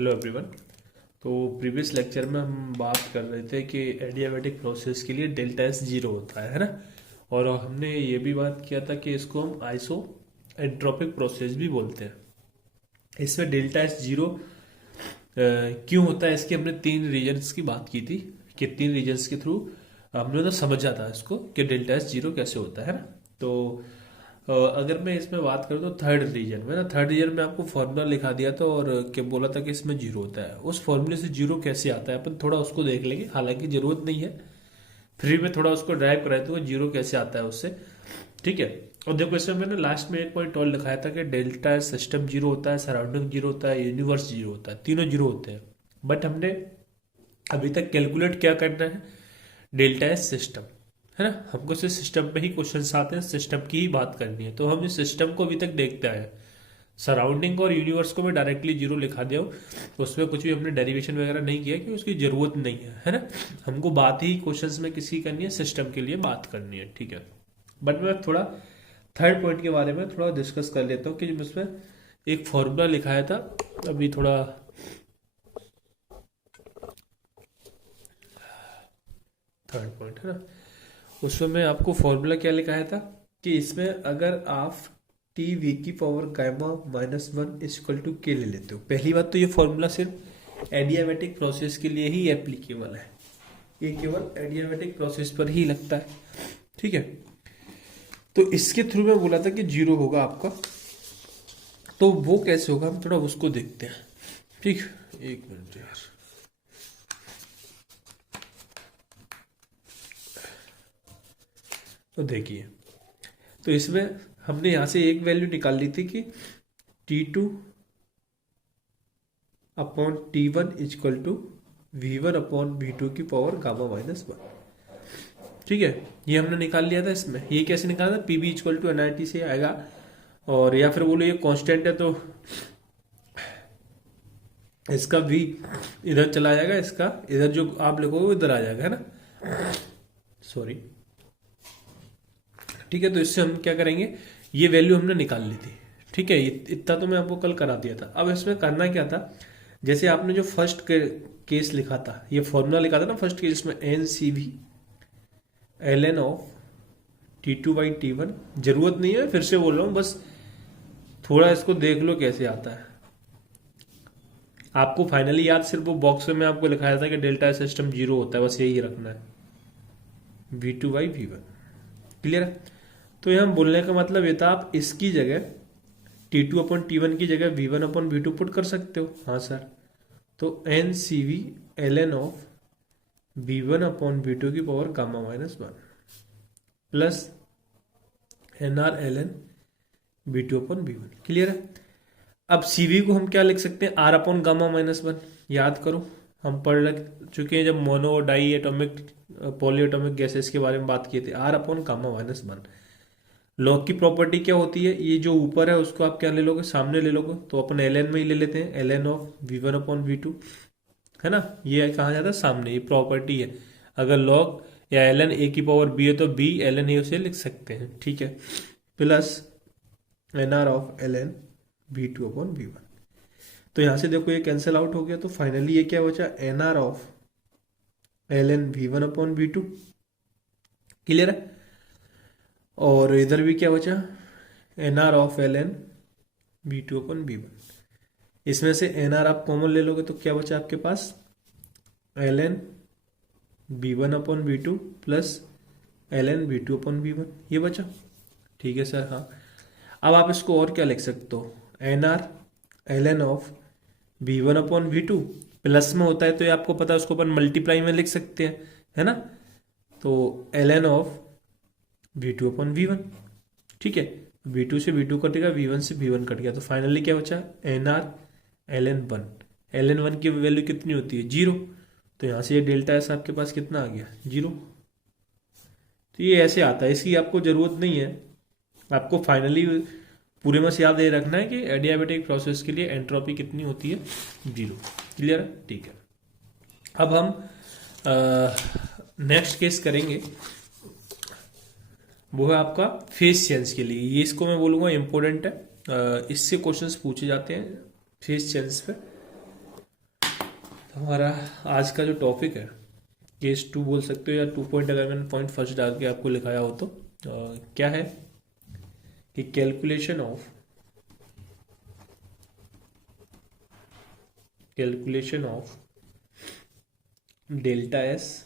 Hello everyone. तो previous lecture में हम बात कर रहे थे कि एडियाबेटिक प्रोसेस के लिए डेल्टा एस जीरो होता है ना। और हमने ये भी बात किया था कि इसको हम आइसो एंट्रोपिक प्रोसेस भी बोलते हैं। इसमें डेल्टा एस जीरो क्यों होता है, इसकी हमने तीन रीजन्स की बात की थी कि तीन रीजन्स के थ्रू हमने तो समझा था इसको कि डेल्टा एस जीरो कैसे होता है ना। तो अगर मैं इसमें बात करूँ तो थर्ड रीजन में ना, थर्ड रीजन में आपको फॉर्मूला लिखा दिया था और क्या बोला था कि इसमें जीरो होता है। उस फॉर्मूले से जीरो कैसे आता है अपन थोड़ा उसको देख लेंगे, हालांकि जरूरत नहीं है, फ्री में थोड़ा उसको ड्राइव कराए तो जीरो कैसे आता है उससे। ठीक है। और देखो इसमें मैंने लास्ट में एक पॉइंट और लिखाया था कि डेल्टा सिस्टम जीरो होता है, सराउंडिंग जीरो होता है, यूनिवर्स जीरो होता है, तीनों जीरो होते हैं। बट हमने अभी तक कैलकुलेट क्या करना है, डेल्टा एस सिस्टम, है ना। हमको सिर्फ सिस्टम पे ही क्वेश्चन आते हैं, सिस्टम की ही बात करनी है, तो हम इस सिस्टम को अभी तक देखते आए हैं। सराउंडिंग और यूनिवर्स को मैं डायरेक्टली जीरो लिखा दिया हूँ, तो उसमें कुछ भी हमने डेरिवेशन वगैरह नहीं किया कि उसकी जरूरत नहीं है ना। हमको बात ही क्वेश्चंस में किसी करनी है, सिस्टम के लिए बात करनी है, ठीक है। बट मैं थोड़ा थर्ड पॉइंट के बारे में थोड़ा डिस्कस कर लेता हूँ कि जब उसमें एक फॉर्मूला लिखाया था, अभी थोड़ा थर्ड पॉइंट है ना, उसमें मैं आपको फॉर्मूला क्या लिखाया था कि इसमें अगर आप टी वी की power gamma minus one equal to के ले लेते हो, पहली बात तो ये फॉर्मूला सिर्फ एडियाबेटिक प्रोसेस के लिए ही एप्लीकेबल है, ये केवल एडियाबेटिक प्रोसेस पर ही लगता है, ठीक है। तो इसके थ्रू मैं बोला था कि जीरो होगा आपका, तो वो कैसे होगा हम थोड़ा उसको देखते हैं, ठीक। एक मिनट यार, तो देखिए, तो इसमें हमने यहां से एक वैल्यू निकाल ली थी कि T two upon T one equal to V one upon V two की पावर गामा माइनस वन, ठीक है। ये हमने निकाल लिया था। इसमें ये कैसे निकाला था, P B equal to N I T से आएगा, और या फिर बोलो ये कांस्टेंट है तो इसका v इधर चला जाएगा, इसका इधर जो आप लिखोगे वो इधर आ जाएगा, है ना, सॉरी, ठीक है। तो इससे हम क्या करेंगे, ये वैल्यू हमने निकाल ली थी, ठीक है। इतना तो मैं आपको कल करा दिया था। अब इसमें करना क्या था, जैसे आपने जो फर्स्ट केस लिखा था, ये फॉर्मूला लिखा था ना फर्स्ट केस में, N C V L N of T two by T one, जरूरत नहीं है फिर से बोल रहा हूं, बस थोड़ा इसको देख लो कैसे आता है। आपको फाइनली याद सिर्फ वो बॉक्स में आपको लिखाया था कि डेल्टा सिस्टम जीरो होता है, बस यही रखना है, V two by V one, clear है। तो यहाँ बोलने का मतलब ये था, आप इसकी जगह T two upon T one की जगह V one upon V two put कर सकते हो, हाँ सर। तो N C V L N of V one upon V two की power gamma minus one plus N R L N V two upon V one, clear है। अब CV को हम क्या लिख सकते हैं, R upon gamma minus one, याद करो हम पढ़ चुके हैं जब mono diatomic polyatomic gases के बारे में बात किए थे, R upon gamma minus one. Log की प्रॉपर्टी क्या होती है, ये जो ऊपर है उसको आप क्या ले लोगे, सामने ले लोगे, तो अपन एल एन में ही ले लेते हैं, L N of V one upon V two, है ना। ये कहा जाता है सामने, ये प्रॉपर्टी है। अगर लॉग या एल एन ए की पावर बी है तो बी एल एन ए उसे लिख सकते हैं, ठीक है, plus N R of L N V two upon V one. तो यहां से देखो ये कैंसिल आउट हो गया, तो फाइनली ये क्या बचा, N R of L N V one upon V two, clear है। और इधर भी क्या बचा, N R of L N V two upon V one. इसमें से एन आर आप कॉमन ले लोगे तो क्या बचा आपके पास, L N V one upon V two plus L N V two upon V one, ये बचा, ठीक है सर, हाँ। अब आप इसको और क्या लिख सकते हो, N R L N of V one upon V two, plus में होता है तो ये आपको पता है, उसको अपन मल्टीप्लाई में लिख सकते हैं, है ना। तो L N of V two upon V one, ठीक है। वी टू से वी टू कटेगा, वी वन से वी वन कट गया, तो फाइनली क्या बचा, N R L N one. L N one की वैल्यू कितनी होती है, जीरो, तो यहां से ये डेल्टा एस आपके पास कितना आ गया, जीरो। तो ये ऐसे आता है, इसकी आपको जरूरत नहीं है, आपको फाइनली पूरे में से याद ये रखना है कि एडियाबेटिक प्रोसेस के लिए एंट्रोपी कितनी होती है, जीरो, क्लियर है, ठीक है। अब हम नेक्स्ट केस करेंगे, वो है आपका फेस चेंज के लिए। ये इसको मैं बोलूंगा इंपॉर्टेंट है, इससे क्वेश्चंस पूछे जाते हैं फेस चेंज पे। हमारा आज का जो टॉपिक है, केस 2 बोल सकते हो, या 2 पॉइंट अगर मैंने पॉइंट फर्स्ट डाल के आपको लिखाया हो तो क्या है कि calculation of delta S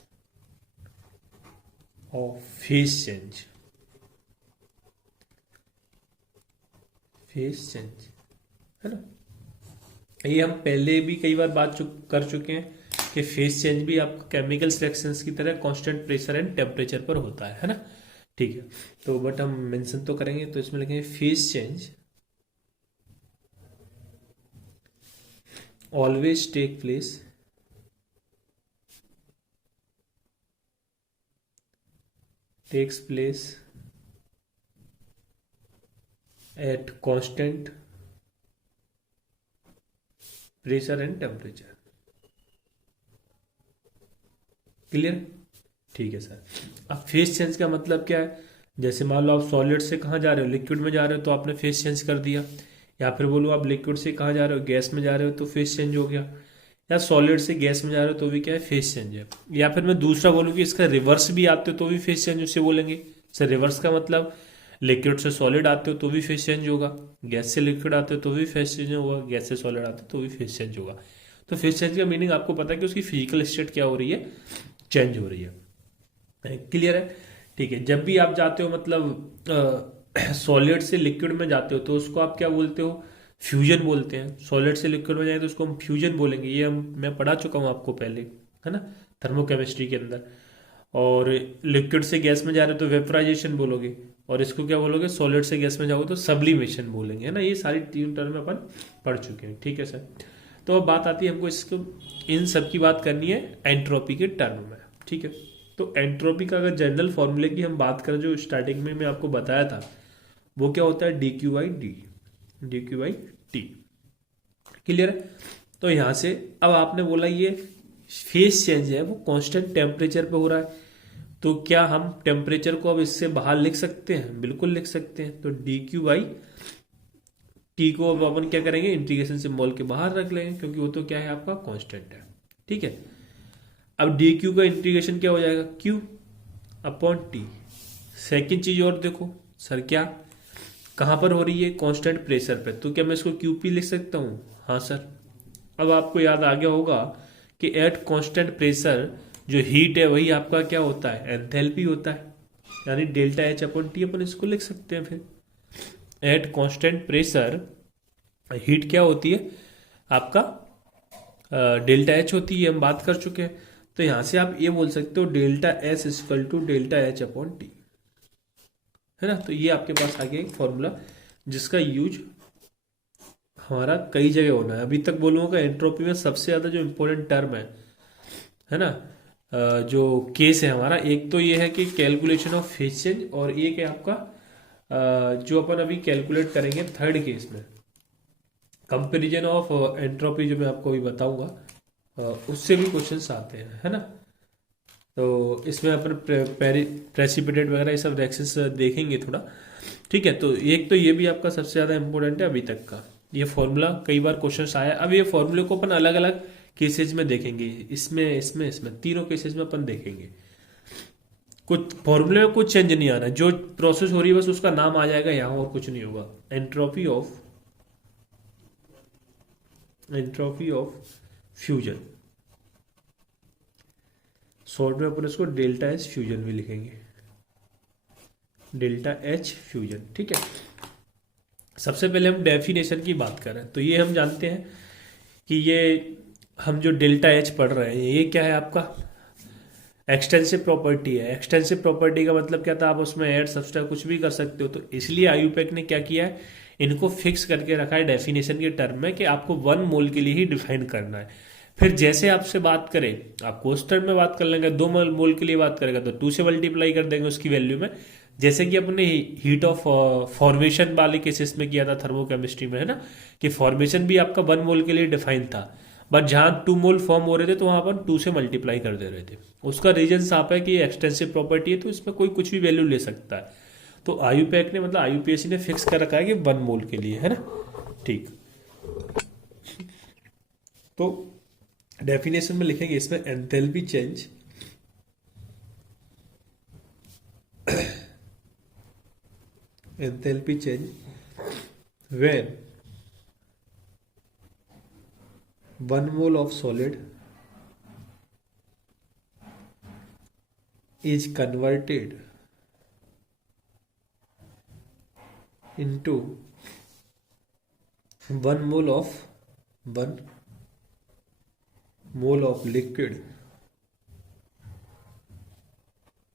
of phase change है ना। ये हम पहले भी कई बार कर चुके हैं कि फेज चेंज भी आपका केमिकल रिएक्शंस की तरह कांस्टेंट प्रेशर एंड टेम्परेचर पर होता है ना। ठीक है, तो बट हम मेंशन तो करेंगे, तो इसमें लिखेंगे phase change always take place at constant pressure and temperature. Clear? ठीक है सर। अब फेज चेंज का मतलब क्या है? जैसे मान लो आप सॉलिड से कहाँ जा रहे हो, लिक्विड में जा रहे हो, तो आपने फेज चेंज कर दिया। या फिर बोलो आप लिक्विड से कहाँ जा रहे हो, गैस में जा रहे हो, तो फेज चेंज हो गया। या सॉलिड से गैस में जा रहे हो तो भी क्या है, फेज चेंज है। या फिर मैं दूसरा बोलूँ कि इसका रिवर्स भी आते हो तो भी फेज चेंज उसे बोलेंगे। सर रिवर्स का मतलब लिक्विड से सॉलिड आते हो तो भी फेज चेंज होगा, गैस से लिक्विड आते हो तो भी फेज चेंज होगा, गैस से सॉलिड आते हो तो भी फेज चेंज होगा। तो फेज चेंज का मीनिंग आपको पता है कि उसकी फिजिकल स्टेट क्या हो रही है, चेंज हो रही है। क्लियर है? ठीक है। जब भी आप जाते हो मतलब सॉलिड से लिक्विड में जाते हो तो उसको आप क्या बोलते हो, फ्यूजन बोलते हैं। सॉलिड से लिक्विड में जाए तो उसको हम फ्यूजन बोलेंगे। ये मैं पढ़ा चुका हूँ आपको पहले, है ना, थर्मोकेमिस्ट्री के अंदर। और लिक्विड से गैस में जा रहे हो तो वेपराइजेशन बोलोगे, और इसको क्या बोलोगे, सॉलिड से गैस में जाओगे तो सब्लिमेशन बोलेंगे, है ना। ये सारी तीन टर्म अपन पढ़ चुके हैं। ठीक है सर। तो अब बात आती है हमको इसको, इन सब की बात करनी है एंट्रोपी के टर्म में। ठीक है, तो एंट्रोपी का अगर जनरल फॉर्मूले की हम बात करें, जो स्टार्टिंग में मैं आपको बताया था, वो क्या होता है, D Q by T. Clear है? तो यहां से अब आपने बोला ये फेज चेंज है वो कांस्टेंट टेम्परेचर पे हो रहा है, तो क्या हम टेम्परेचर को अब इससे बाहर लिख सकते हैं? बिल्कुल लिख सकते हैं। तो डी क्यू बाई टी को अब अपन क्या करेंगे, इंटीग्रेशन सिंबल के बाहर रख लेंगे, क्योंकि वो तो क्या है, आपका कांस्टेंट है। ठीक है। अब डी क्यू का इंटीग्रेशन क्या हो जाएगा, क्यू अपॉन टी। सेकेंड चीज और देखो सर, क्या कहां पर हो रही है, कांस्टेंट प्रेशर पे, तो क्या मैं इसको क्यू पी लिख सकता हूं? हाँ सर। अब आपको याद आ गया होगा कि एट कांस्टेंट प्रेशर जो हीट है वही आपका क्या होता है, एंथैल्पी होता है, यानी डेल्टा एच अपॉन टी। अपन इसको लिख सकते हैं फिर। एट कांस्टेंट प्रेशर हीट क्या होती है आपका, डेल्टा एच होती है, हम बात कर चुके हैं। तो यहां से आप ये बोल सकते हो delta S equal to delta H upon T, है ना। तो ये आपके पास आगे एक फॉर्मूला जिसका यूज हमारा कई जगह होना है। अभी तक बोलूंगा एंट्रोपी में सबसे ज्यादा जो इम्पोर्टेंट टर्म है ना, जो केस है हमारा, एक तो ये है कि कैलकुलेशन ऑफ फेज चेंज, और एक है आपका जो अपन अभी कैलकुलेट करेंगे थर्ड केस में, कंपैरिजन ऑफ एंट्रोपी, जो मैं आपको अभी बताऊंगा, उससे भी क्वेश्चंस आते हैं, है ना। तो इसमें अपन प्रेसिपिटेट वगैरह ये सब रिएक्शंस देखेंगे थोड़ा। ठीक है, तो एक तो ये भी आपका सबसे ज्यादा इंपॉर्टेंट है अभी तक का, ये फॉर्मूला कई बार क्वेश्चन आया। अब ये फॉर्मूले को अपन अलग अलग केसेज में देखेंगे, इसमें तीनों केसेज में अपन देखेंगे। कुछ फॉर्मूले में कुछ चेंज नहीं आना, जो प्रोसेस हो रही है बस उसका नाम आ जाएगा यहाँ, और कुछ नहीं होगा। एंट्रोपी ऑफ फ्यूजन, शॉर्ट में अपन इसको डेल्टा एच फ्यूजन भी लिखेंगे, डेल्टा एच फ्यूजन। ठीक है। सबसे पहले हम डेफिनेशन की बात करें तो ये हम जानते हैं कि ये हम जो डेल्टा एच पढ़ रहे हैं ये क्या है, आपका एक्सटेंसिव प्रॉपर्टी है। एक्सटेंसिव प्रॉपर्टी का मतलब क्या था, आप उसमें ऐड सब्सट्रैक्ट कुछ भी कर सकते हो। तो इसलिए आईयूपैक ने क्या किया है, इनको फिक्स करके रखा है डेफिनेशन के टर्म में कि आपको 1 मोल के लिए ही डिफाइन करना है। फिर जैसे आपसे बात करें, आपको उस टर्म में बात कर लेंगे, 2 मोल के लिए बात करेगा तो 2 से मल्टीप्लाई कर देंगे उसकी वैल्यू में, जैसे कि अपने हीट ऑफ फॉर्मेशन वाले केसेस में किया था थर्मोकेमिस्ट्री में, है ना, कि फॉर्मेशन भी आपका 1 मोल के लिए डिफाइन था, बट जहां 2 मोल फॉर्म हो रहे थे तो वहां पर 2 से मल्टीप्लाई कर दे रहे थे। उसका रीजन साफ है कि ये एक्सटेंसिव प्रॉपर्टी है, तो इसमें कोई कुछ भी वैल्यू ले सकता है। तो आईयूपैक ने मतलब आईयूपीएसी ने फिक्स कर रखा है कि 1 मोल के लिए, है ना। ठीक, तो डेफिनेशन में लिखेंगे इसमें enthalpy change enthalpy change when 1 mole of solid is converted into 1 mole of liquid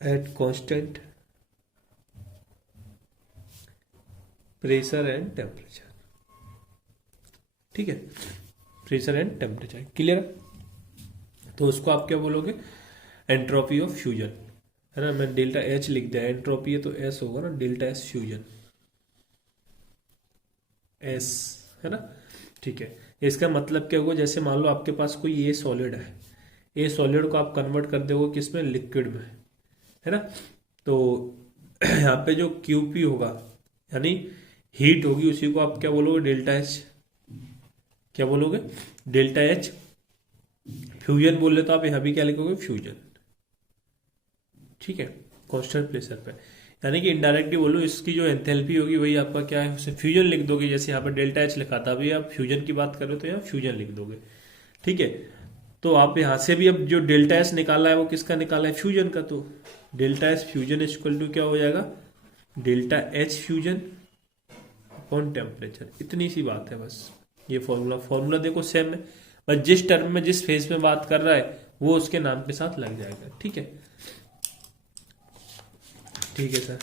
at constant pressure and temperature. ठीक है, प्रेशर एंड टेम्परेचर, क्लियर है। तो उसको आप क्या बोलोगे, एंट्रोपी ऑफ फ्यूजन, है ना। मैं डेल्टा एच लिख दिया, एंट्रोपी है तो एस होगा ना, डेल्टा एस फ्यूजन एस, है ना। ठीक है, इसका मतलब क्या होगा, जैसे मान लो आपके पास कोई ये सॉलिड है, ये सॉलिड को आप कन्वर्ट कर दोगे किसमें, लिक्विड में, है ना। तो यहाँ पे जो क्यूपी होगा यानी हीट होगी, उसी को आप क्या बोलोगे, डेल्टा एच, क्या बोलोगे, डेल्टा एच फ्यूजन बोल रहे तो आप यहां भी क्या लिखोगे, फ्यूजन, ठीक है, कांस्टेंट प्रेशर पे। यानी कि इनडायरेक्टली बोलो, इसकी जो एंथैल्पी होगी वही आपका क्या है, उसे फ्यूजन लिख दोगे। जैसे यहाँ पर डेल्टा एच लिखा था, अभी आप फ्यूजन की बात कर रहे हो तो यहाँ फ्यूजन लिख दोगे, ठीक है। तो आप यहां से भी अब जो डेल्टा एच निकाला है वो किसका निकाला है, फ्यूजन का। तो delta H fusion equal to क्या हो जाएगा, delta H fusion upon temperature. इतनी सी बात है बस। ये फॉर्मूला देखो सेम है, बस जिस टर्म में जिस फेज में बात कर रहा है वो उसके नाम के साथ लग जाएगा, ठीक है। ठीक है सर।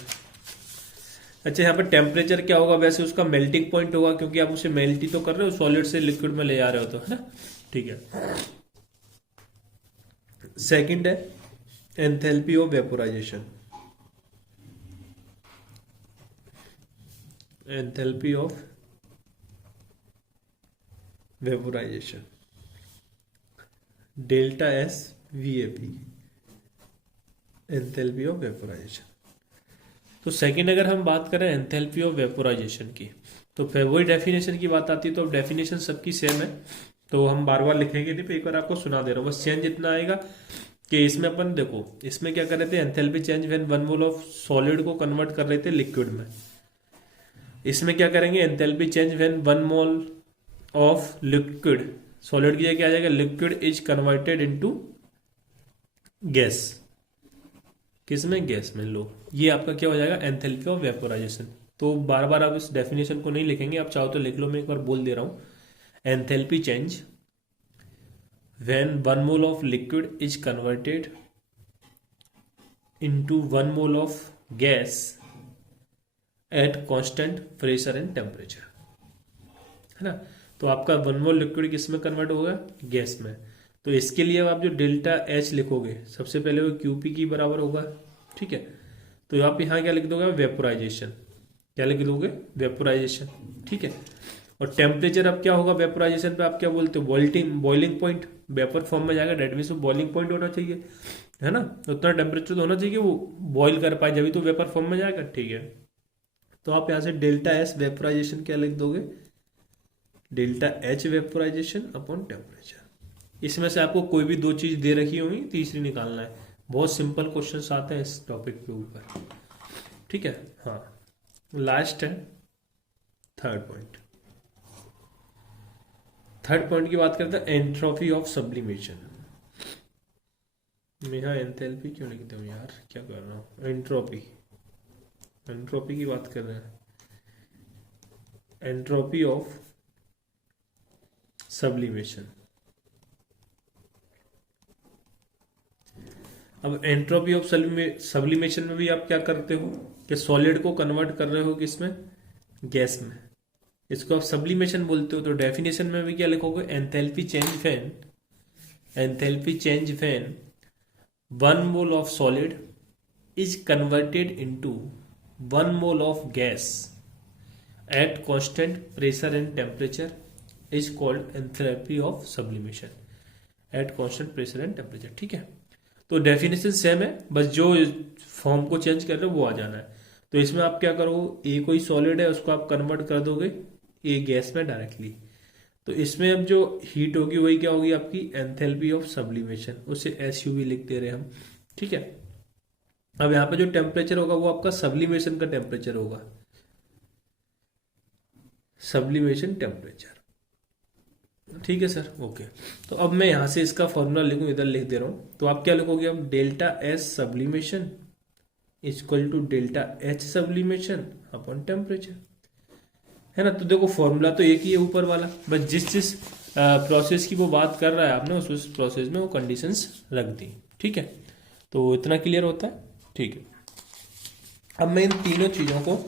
अच्छा, यहाँ पर टेम्परेचर क्या होगा, वैसे उसका मेल्टिंग पॉइंट होगा, क्योंकि आप उसे मेल्ट ही तो कर रहे हो, सॉलिड से लिक्विड में ले आ रहे हो, तो है ना, ठीक है। सेकंड है enthalpy of vaporisation, enthalpy of vaporisation, delta S vap, enthalpy of vaporisation. तो सेकंड अगर हम बात करें एंथैल्पी ऑफ वेपोराइजेशन की, तो फिर वही डेफिनेशन की बात आती है। तो अब डेफिनेशन सबकी सेम है, तो हम बार बार लिखेंगे नहीं, एक बार आपको सुना दे रहा हूँ, बस चेंज इतना आएगा कि इसमें अपन देखो, इसमें क्या कर रहे थे, enthalpy change when 1 mole of solid को कन्वर्ट कर रहे थे लिक्विड में। इसमें क्या करेंगे, enthalpy change when 1 mole of liquid, solid की जगह क्या आ जाएगा, liquid is converted into gas, किसमें, गैस में। लो, ये आपका क्या हो जाएगा, एंथैल्पी ऑफ वेपोराइजेशन। तो बार बार आप इस डेफिनेशन को नहीं लिखेंगे, आप चाहो तो लिख लो, मैं एक बार बोल दे रहा हूं, enthalpy change when 1 mole of liquid is converted into 1 mole of gas at constant pressure and temperature, है ना। तो आपका 1 मोल लिक्विड किस में कन्वर्ट होगा, गैस में। तो इसके लिए आप जो डेल्टा एच लिखोगे, सबसे पहले वो क्यूपी की बराबर होगा, ठीक है। तो आप यहाँ क्या लिख दोगे, वेपोराइजेशन, क्या लिख दोगे, वेपोराइजेशन, ठीक है। और टेम्परेचर अब क्या होगा, वेपोराइजेशन पे आप क्या बोलते हो, बॉइलिंग पॉइंट, वेपर फॉर्म में जाएगा, डेट मीन्स बॉइलिंग पॉइंट होना चाहिए, है ना। उतना टेम्परेचर तो होना चाहिए कि वो बॉइल कर पाए, जब तो वेपर फॉर्म में जाएगा, ठीक है। तो आप यहाँ से डेल्टा एस वेपोराइजेशन क्या लिख दोगे, delta H vaporisation upon temperature. इसमें से आपको कोई भी दो चीज दे रखी होगी, तीसरी निकालना है। बहुत सिंपल क्वेश्चंस आते हैं इस टॉपिक के ऊपर, ठीक है। हाँ, लास्ट है थर्ड पॉइंट। थर्ड पॉइंट की बात करते हैं एंट्रोपी ऑफ सब्लिमेशन। मैं यहाँ एंथैल्पी क्यों लिखता हूँ यार, क्या कर रहा हूँ, एंट्रोपी, एंट्रोपी की बात कर रहे हैं, एंट्रोपी ऑफ सब्लिमेशन। अब एंट्रोपी ऑफ सब्लिमेशन में भी आप क्या करते हो कि सॉलिड को कन्वर्ट कर रहे हो किसमें, गैस में, इसको आप सब्लिमेशन बोलते हो। तो डेफिनेशन में भी क्या लिखोगे, enthalpy change when, enthalpy change when 1 mole of solid is converted into 1 mole of gas at constant pressure and temperature is called enthalpy of sublimation eight constant pressure and temperature, ठीक है। तो definition same है, बस जो form को change कर रहे हो वो आ जाना है। तो इसमें आप क्या करोगे, ए कोई सॉलिड है उसको आप कन्वर्ट कर दोगे ए गैस में डायरेक्टली। तो इसमें अब जो हीट होगी वही क्या होगी आपकी एंथैल्पी ऑफ सब्लिमेशन, उसे एसयूवी लिख दे रहे हैं हम। ठीक है, अब यहाँ पे जो टेम्परेचर होगा वो आपका सब्लिमेशन का टेम्परेचर होगा, सब्लिमेशन टेम्परेचर। ठीक है सर, ओके। तो अब मैं यहां से इसका फॉर्मूला लिखूं, इधर लिख दे रहा हूं। तो आप क्या लिखोगे, अब delta S sublimation equal to delta H sublimation upon temperature, है ना। तो देखो फॉर्मूला तो एक ही है ऊपर वाला, बस जिस जिस प्रोसेस की वो बात कर रहा है आपने उस प्रोसेस में वो कंडीशंस रख दी। ठीक है, तो इतना क्लियर होता है। ठीक है, अब मैं इन तीनों चीज़ों को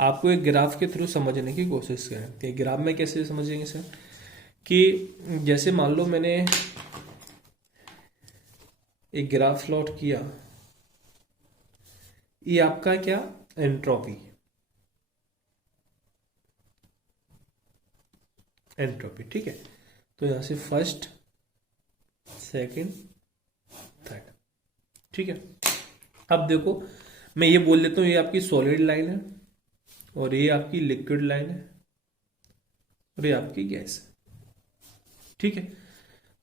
आपको एक ग्राफ के थ्रू समझने की कोशिश करें। तो ग्राफ में कैसे समझेंगे सर, कि जैसे मान लो मैंने एक ग्राफ प्लॉट किया, ये आपका क्या एंट्रोपी, एंट्रोपी। ठीक है, तो यहां से फर्स्ट, सेकंड, थर्ड। ठीक है, अब देखो मैं ये बोल देता हूं, ये आपकी सॉलिड लाइन है और ये आपकी लिक्विड लाइन है और ये आपकी गैस है। ठीक है,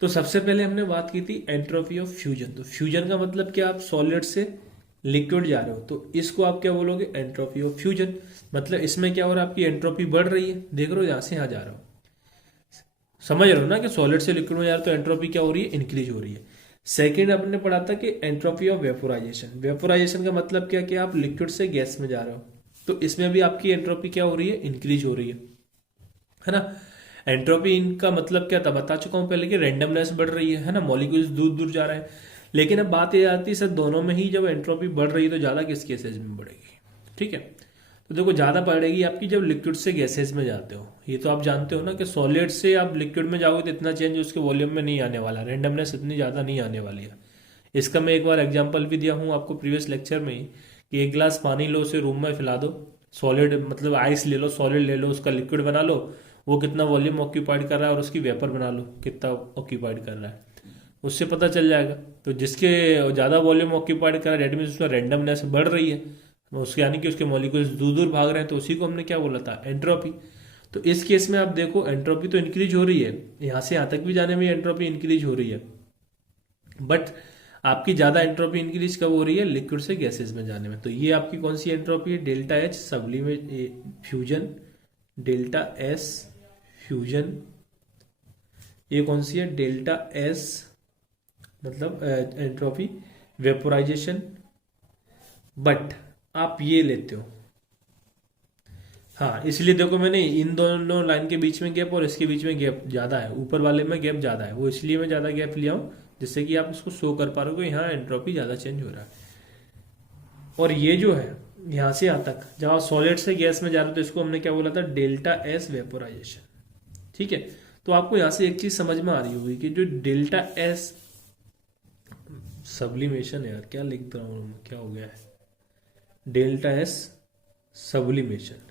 तो सबसे पहले हमने बात की थी एंट्रोपी ऑफ फ्यूजन। तो फ्यूजन का मतलब क्या, आप सॉलिड से लिक्विड जा रहे हो तो इसको आप क्या बोलोगे, एंट्रोपी ऑफ फ्यूजन। मतलब इसमें क्या हो रहा है, आपकी एंट्रोपी बढ़ रही है, देख रहे हो यहां से यहां जा रहा हो, समझ रहे हो ना कि सॉलिड से लिक्विड में जा रहा हो तो एंट्रोपी क्या हो रही है, इंक्रीज हो रही है। सेकेंड अपने पढ़ा था कि एंट्रोपी ऑफ वेपोराइजेशन। वेपोराइजेशन का मतलब क्या कि आप लिक्विड से गैस में जा रहे हो, तो इसमें भी आपकी एंट्रोपी क्या हो रही है, इंक्रीज हो रही है ना। एंट्रोपी इनका मतलब क्या था, बता चुका हूं पहले कि रेंडमनेस बढ़ रही है ना, मॉलिक्यूल्स दूर दूर जा रहे हैं। लेकिन अब बात ये आती है सर, दोनों में ही जब एंट्रोपी बढ़ रही है तो ज्यादा किस केसेज में बढ़ेगी। ठीक है, तो देखो ज्यादा बढ़ेगी आपकी जब लिक्विड से गैसेज में जाते हो। ये तो आप जानते हो ना कि सॉलिड से आप लिक्विड में जाओगे तो इतना चेंज उसके वॉल्यूम में नहीं आने वाला, रेंडमनेस इतनी ज्यादा नहीं आने वाली है। इसका मैं एक बार एग्जाम्पल भी दिया हूँ आपको प्रीवियस लेक्चर में ही, कि एक गिलास पानी लो, उसे रूम में फैला दो, सॉलिड मतलब आइस ले लो, सॉलिड ले लो, उसका लिक्विड बना लो, वो कितना वॉल्यूम ऑक्यूपाइड कर रहा है, और उसकी वेपर बना लो कितना ऑक्यूपाइड कर रहा है, उससे पता चल जाएगा। तो जिसके ज़्यादा वॉल्यूम ऑक्यूपाइड कर रहा है डेट मीन्स उसमें रेंडमनेस बढ़ रही है, उसके यानी कि उसके मॉलिक्यूल्स दूर दूर भाग रहे हैं, तो उसी को हमने क्या बोला था, एंट्रोपी। तो इस केस में आप देखो एंट्रोपी तो इंक्रीज हो रही है, यहाँ से यहाँ तक भी जाने में एंट्रोपी इंक्रीज हो रही है, बट आपकी ज्यादा एंट्रोपी इंक्रीज कब हो रही है, लिक्विड से गैसेस में जाने में। तो ये आपकी कौन सी एंट्रोपी है, delta H sublimate fusion, delta S fusion. ये कौन सी है, डेल्टा एस मतलब एंट्रोपी वेपोराइजेशन। बट आप ये लेते हो, हाँ इसलिए देखो मैंने इन दोनों लाइन के बीच में गैप और इसके बीच में गैप ज्यादा है, ऊपर वाले में गैप ज्यादा है, वो इसलिए मैं ज्यादा गैप लिया हूं जिससे कि आप इसको शो कर पा रहे हो कि यहाँ एंट्रोपी ज्यादा चेंज हो रहा है। और ये जो है यहाँ से यहाँ तक जब आप सॉलिड से गैस में जा रहे हो तो इसको हमने क्या बोला था, डेल्टा एस वेपोराइजेशन। ठीक है, तो आपको यहाँ से एक चीज समझ में आ रही होगी कि जो डेल्टा एस सब्लिमेशन है, यार क्या लिख रहा हूँ, क्या हो गया है, डेल्टा एस सब्लिमेशन।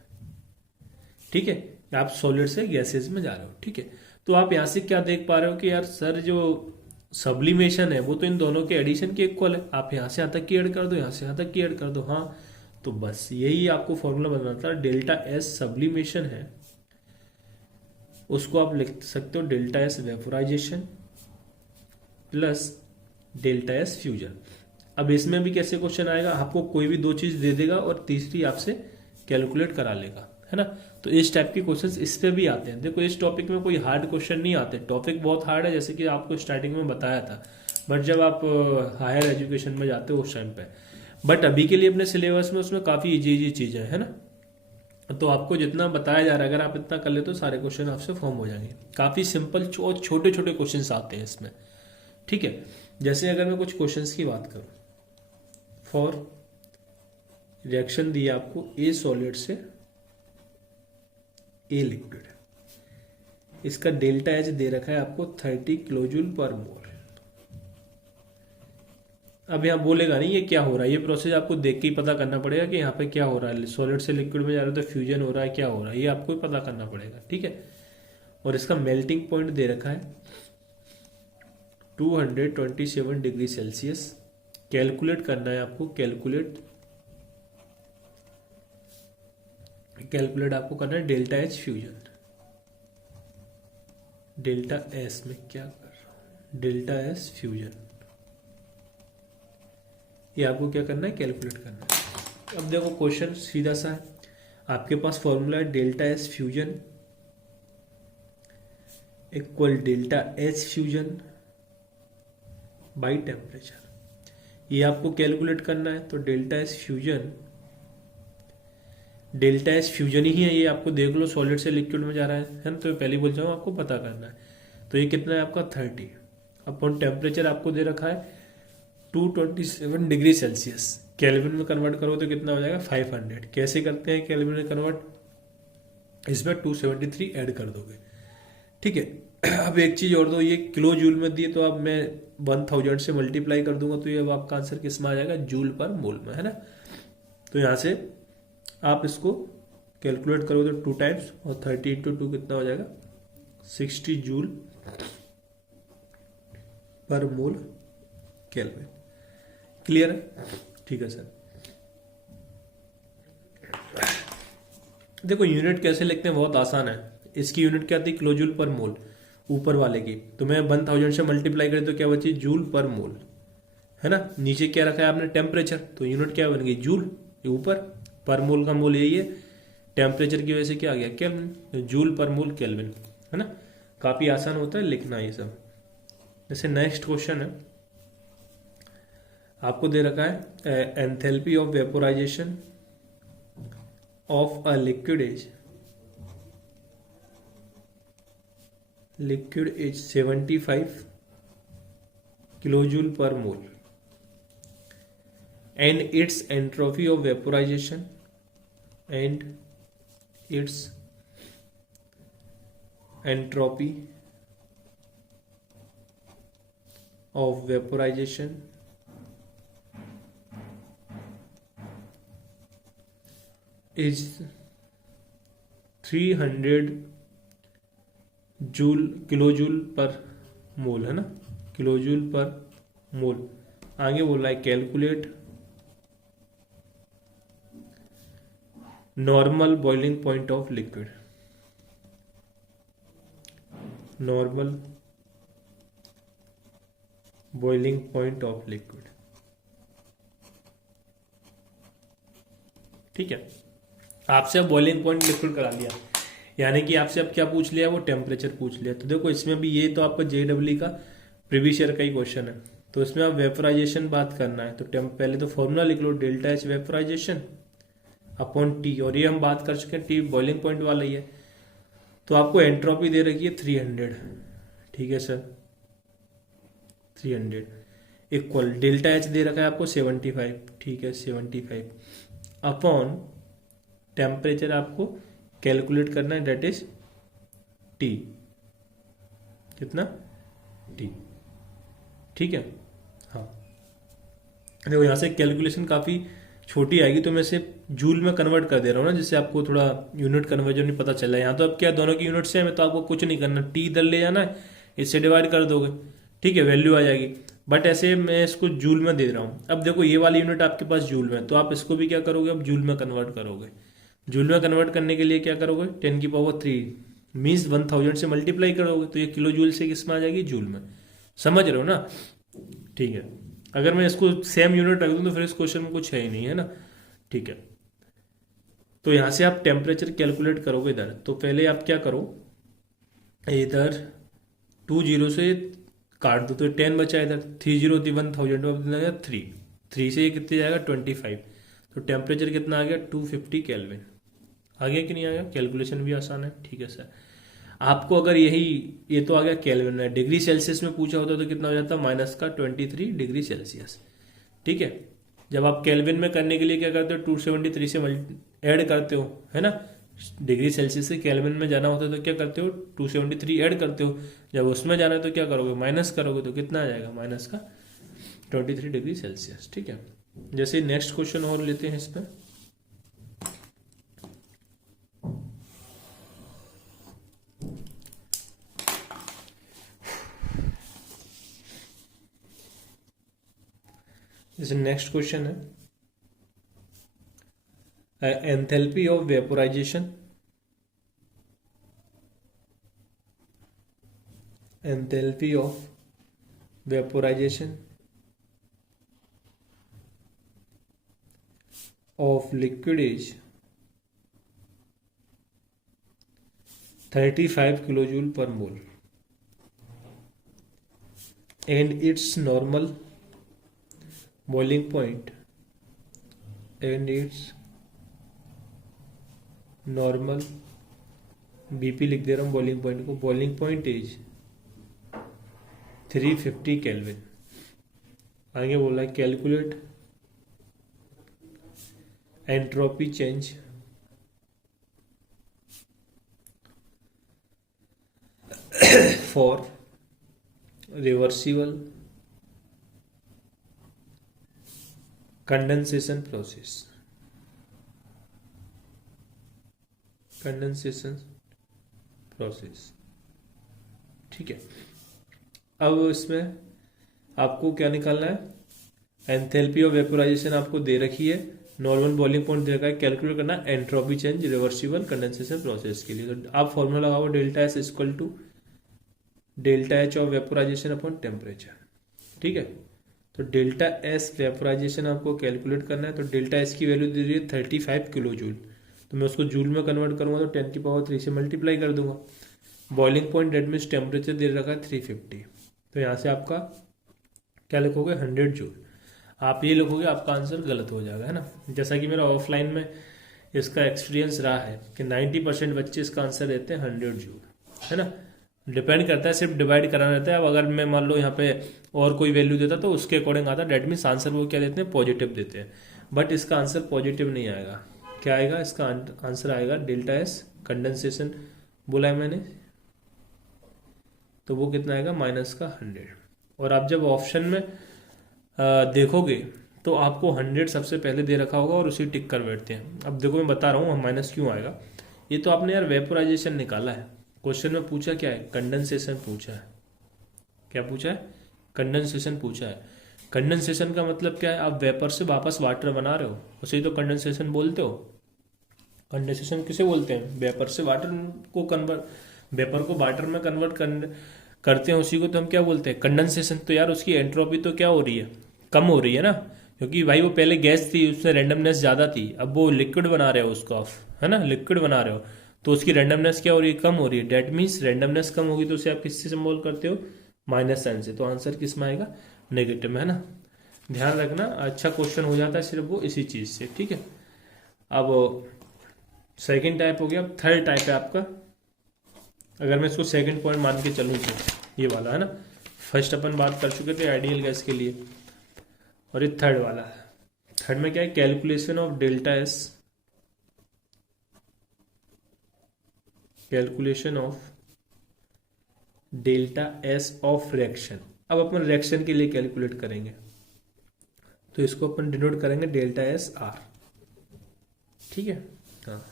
ठीक है, आप सॉलिड से गैसेस में जा रहे हो। ठीक है, तो आप यहां से क्या देख पा रहे हो कि यार सर जो सब्लिमेशन है वो तो इन दोनों के एडिशन के इक्वल है, आप यहां से यहां तक की ऐड कर दो, यहां से यहां तक की ऐड कर दो। हाँ, तो बस यही आपको फॉर्मूला बनाना था, डेल्टा एस सब्लिमेशन है उसको आप लिख सकते हो delta S vaporisation plus delta S fusion. अब इसमें भी कैसे क्वेश्चन आएगा, आपको कोई भी दो चीज दे देगा और तीसरी आपसे कैलकुलेट करा लेगा, है ना। तो इस टाइप के क्वेश्चंस इस पे भी आते हैं। देखो इस टॉपिक में कोई हार्ड क्वेश्चन नहीं आते, टॉपिक बहुत हार्ड है जैसे कि आपको स्टार्टिंग में बताया था, बट जब आप हायर एजुकेशन में जाते हो उस टाइम पे, बट अभी के लिए अपने सिलेबस में उसमें काफी इजी इजी चीजें है ना। तो आपको जितना बताया जा रहा है अगर आप इतना कर ले तो सारे क्वेश्चन आपसे फॉर्म हो जाएंगे। काफी सिंपल और छोटे छोटे क्वेश्चन आते हैं इसमें। ठीक है, जैसे अगर मैं कुछ क्वेश्चंस की बात करूं, फॉर रिएक्शन दिया आपको ए सॉलिड से ए लिक्विड, इसका डेल्टा एच दे रखा है आपको 30 किलोजूल पर मोल। अब यहां बोलेगा नहीं ये क्या हो रहा है, ये प्रोसेस आपको देख के ही पता करना पड़ेगा कि यहाँ पे क्या हो रहा है, सॉलिड से लिक्विड में जा रहा है तो फ्यूजन हो रहा है, क्या हो रहा है ये आपको ही पता करना पड़ेगा। ठीक है, और इसका मेल्टिंग पॉइंट दे रखा है 227 डिग्री सेल्सियस। कैलकुलेट करना है आपको, कैलकुलेट आपको करना है delta H fusion. Delta S में क्या कर रहा हूँ, डेल्टा एस फ्यूजन, ये आपको क्या करना है, कैलकुलेट करना है। अब देखो क्वेश्चन सीधा सा है, आपके पास फॉर्मूला है delta S fusion equal delta H fusion by temperature. ये आपको कैलकुलेट करना है। तो delta H fusion, delta H fusion ही है, ये आपको देख लो सॉलिड से लिक्विड में जा रहा है ना, तो पहले बोल जाऊँ आपको पता करना है। तो ये कितना है आपका 30 अपॉन टेम्परेचर आपको दे रखा है 227 डिग्री सेल्सियस। केल्विन में कन्वर्ट करो तो कितना हो जाएगा 500। कैसे करते हैं केल्विन में कन्वर्ट, इसमें 273 ऐड कर दोगे, ठीक है। अब एक चीज और दो, ये किलो जूल में दिए तो अब मैं 1000 से मल्टीप्लाई कर दूंगा, तो ये अब आपका आंसर किस में आ जाएगा, जूल पर मोल में, है ना। तो यहां से आप इसको कैलकुलेट करोगे तो 2 टाइम्स और 30 इंटू 2 कितना हो जाएगा 60 जूल पर मोल केल्विन। क्लियर है, ठीक है सर। देखो यूनिट कैसे लिखते हैं, बहुत आसान है। इसकी यूनिट क्या थी, किलो जूल पर मोल, ऊपर वाले की। तो मैं 1000 से मल्टीप्लाई करें तो क्या बची, जूल पर मोल, है ना। नीचे क्या रखा है आपने, टेम्परेचर, तो यूनिट क्या बन गई, जूल। ये ऊपर पर मोल का मोल यही है, टेम्परेचर की वजह से क्या आ गया, केल्विन, तो जूल पर मोल केल्विन, है ना। काफी आसान होता है लिखना ये सब। जैसे नेक्स्ट क्वेश्चन है, आपको दे रखा है enthalpy of vaporisation of a liquid is 75 kilojoule पर मोल and its entropy of vaporization and its entropy of vaporization is 300 joule kilojoule पर मोल, है ना, किलोजूल पर मोल। आगे बोल रहा है calculate normal boiling point of liquid, normal boiling point of liquid, ठीक है। आपसे अब बॉइलिंग पॉइंट लिक्विड करा लिया, यानी कि आपसे अब क्या पूछ लिया, वो टेम्परेचर पूछ लिया। तो देखो इसमें भी ये तो आपका जेडब्ल्यू का प्रीवियस ईयर का ही क्वेश्चन है, तो इसमें आप वेपोराइजेशन बात करना है। तो पहले तो फॉर्मूला लिख लो, delta H vaporisation upon T, और ये हम बात कर चुके हैं टी बॉइलिंग पॉइंट वाला ही है। तो आपको एंट्रोपी दे रखी है 300, ठीक है सर, 300 इक्वल डेल्टा एच दे रखा है आपको 75, ठीक है 75 अपॉन टेम्परेचर आपको कैलकुलेट करना है, डेट इज टी, कितना टी, ठीक है। हाँ देखो यहाँ से कैलकुलेशन काफी छोटी आएगी, तो मैं इसे जूल में कन्वर्ट कर दे रहा हूँ ना, जिससे आपको थोड़ा यूनिट कन्वर्जन नहीं पता चला। यहाँ तो अब क्या दोनों की यूनिट सेम है, तो आपको कुछ नहीं करना, टी इधर ले जाना है, इससे डिवाइड कर दोगे, ठीक है, वैल्यू आ जाएगी। बट ऐसे मैं इसको जूल में दे रहा हूँ। अब देखो ये वाली यूनिट आपके पास जूल में, तो आप इसको भी क्या करोगे, अब जूल में कन्वर्ट करोगे। जूल में कन्वर्ट करने के लिए क्या करोगे, 10⁻³ मीन्स 1000 से मल्टीप्लाई करोगे, तो ये किलो जूल से किस में आ जाएगी, जूल में। समझ रहे हो ना, ठीक है। अगर मैं इसको सेम यूनिट रख दूं तो फिर इस क्वेश्चन में कुछ है ही नहीं, है ना, ठीक है। तो यहां से आप टेम्परेचर कैलकुलेट करोगे इधर, तो पहले आप क्या करो, इधर 20 से काट दो, तो 10 बचा इधर, 30 थी 1000, 3 से ये कितने जाएगा 25, तो टेम्परेचर कितना आ गया 250 केल्विन। आ गया कि नहीं आ गया, कैलकुलेशन भी आसान है, ठीक है सर। आपको अगर यही, ये तो आ गया केल्विन में, डिग्री सेल्सियस में पूछा होता तो कितना हो जाता, -23 डिग्री सेल्सियस, ठीक है। जब आप केल्विन में करने के लिए क्या करते हो, 273 से ऐड करते हो, है ना, डिग्री सेल्सियस से केल्विन में जाना होता है तो क्या करते हो, 273 ऐड करते हो। जब उसमें जाना है तो क्या करोगे, माइनस करोगे, तो कितना आ जाएगा, -23 डिग्री सेल्सियस, ठीक है। जैसे नेक्स्ट क्वेश्चन और लेते हैं इसमें, जैसे नेक्स्ट क्वेश्चन है enthalpy of vaporisation enthalpy of vaporisation of liquid is 35 kilojoule पर मोल and its normal boiling point and its normal BP लिख दे रहा हूँ बॉइलिंग पॉइंट को, बॉइलिंग पॉइंट इज 350 केल्विन। आगे बोला है calculate entropy change for reversible condensation process, condensation process. ठीक है, अब इसमें आपको क्या निकालना है, एंथैल्पी ऑफ वेपोराइजेशन आपको दे रखी है, नॉर्मल बॉइलिंग पॉइंट दे रखा है, कैलकुलेट करना है entropy change reversible condensation process के लिए। तो आप फॉर्मूला लगाओ delta S equal to delta H of vaporisation upon temperature. ठीक है, तो डेल्टा एस वेपोराइजेशन आपको कैलकुलेट करना है, तो डेल्टा एस की वैल्यू दे रही है 35 किलो जूल, तो मैं उसको जूल में कन्वर्ट करूंगा तो 10⁻³ से मल्टीप्लाई कर दूंगा। Boiling point that means temperature दे रखा है 350, तो यहाँ से आपका क्या लिखोगे 100 जूल। आप ये लिखोगे आपका आंसर गलत हो जाएगा, है ना। जैसा कि मेरा ऑफलाइन में इसका एक्सपीरियंस रहा है कि 90% बच्चे इसका आंसर देते हैं 100 जूल, है ना। डिपेंड करता है, सिर्फ डिवाइड कराना रहता है। अब अगर मैं मान लो यहाँ पे और कोई वैल्यू देता तो उसके अकॉर्डिंग आता, डेट मीन्स आंसर वो क्या देते हैं पॉजिटिव देते हैं, बट इसका आंसर पॉजिटिव नहीं आएगा। क्या आएगा, इसका आंसर आएगा डेल्टा एस कंडेंसेशन बोला है मैंने, तो वो कितना आएगा -100। और आप जब ऑप्शन में देखोगे तो आपको 100 सबसे पहले दे रखा होगा और उसी टिक कर बैठते हैं। अब देखो मैं बता रहा हूँ माइनस क्यों आएगा। ये तो आपने यार वेपोराइजेशन निकाला है, क्वेश्चन में पूछा क्या है, कंडेंसेशन पूछा है। क्या पूछा है, कंडेंसेशन पूछा है। कंडेंसेशन का मतलब क्या है, आप वेपर से वापस वाटर बना रहे हो, उसे ही तो कंडेंसेशन बोलते हो। कंडेंसेशन किसे बोलते हैं, वेपर से वाटर को कन्वर्ट, वेपर को वाटर में कन्वर्ट करते हैं, उसी को तो हम क्या बोलते हैं कंडेंसेशन। तो यार उसकी एंट्रोपी तो क्या हो रही है, कम हो रही है ना, क्योंकि भाई वो पहले गैस थी, उसमें रैंडमनेस ज़्यादा थी, अब वो लिक्विड बना रहे हो उसको आप, है ना, लिक्विड बना रहे हो, तो उसकी रैंडमनेस क्या हो रही है, कम हो रही है। डेट मीन्स रैंडमनेस कम होगी तो उसे आप किससे सिंबल करते हो, माइनस साइन से। तो आंसर किस में आएगा, नेगेटिव में, है ना। ध्यान रखना, अच्छा क्वेश्चन हो जाता है सिर्फ वो इसी चीज़ से। ठीक है, अब सेकेंड टाइप हो गया। अब थर्ड टाइप है आपका, अगर मैं इसको सेकंड पॉइंट मान के चलूँ तो ये वाला, है ना। फर्स्ट अपन बात कर चुके थे आइडियल गैस के लिए, और ये थर्ड वाला है। थर्ड में क्या है, calculation of delta S, calculation of delta S of reaction. अब अपन रिएक्शन के लिए कैलकुलेट करेंगे, तो इसको अपन डिनोट करेंगे डेल्टा एस आर। ठीक है, हाँ।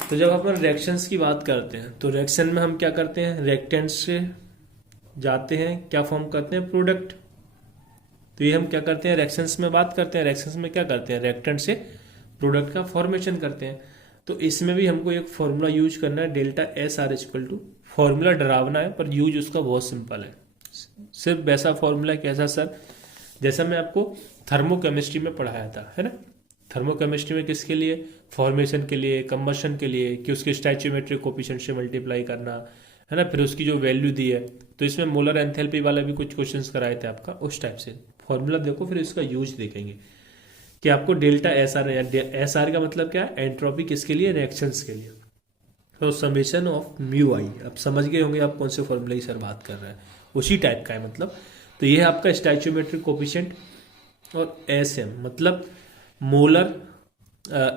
तो जब अपन रिएक्शंस की बात करते हैं तो रिएक्शन में हम क्या करते हैं, रिएक्टेंट से जाते हैं, क्या फॉर्म करते हैं, प्रोडक्ट। तो ये हम क्या करते हैं, रिएक्शंस में बात करते हैं, रिएक्शंस में क्या करते हैं, रिएक्टेंट से प्रोडक्ट का फॉर्मेशन करते हैं। तो इसमें भी हमको एक फॉर्मूला यूज करना है, delta S R equal to, formula डरावना है पर यूज उसका बहुत सिंपल है। सिर्फ वैसा फॉर्मूला कैसा सर, जैसा मैं आपको थर्मोकेमिस्ट्री में पढ़ाया था, है ना। थर्मोकेमिस्ट्री में किसके लिए, फॉर्मेशन के लिए, कंबशन के लिए, कि उसके स्टैच्यूमेट्रिक कोफिशिएंट से मल्टीप्लाई करना, है ना, फिर उसकी जो वैल्यू दी है। तो इसमें मोलर एंथैल्पी वाला भी कुछ क्वेश्चंस कराए थे आपका, उस टाइप से फॉर्मूला देखो, फिर इसका यूज देखेंगे कि आपको delta S are, S R का मतलब क्या है, एंट्रोपी किसके लिए, रिएक्शंस के लिए। तो समेशन ऑफ म्यू आई, अब समझ गए होंगे आप कौन से फॉर्मूला की सर बात कर रहे हैं, उसी टाइप का है मतलब। तो ये है आपका स्टैच्यूमेट्रिक कोफिशिएंट, और एस एम मतलब मोलर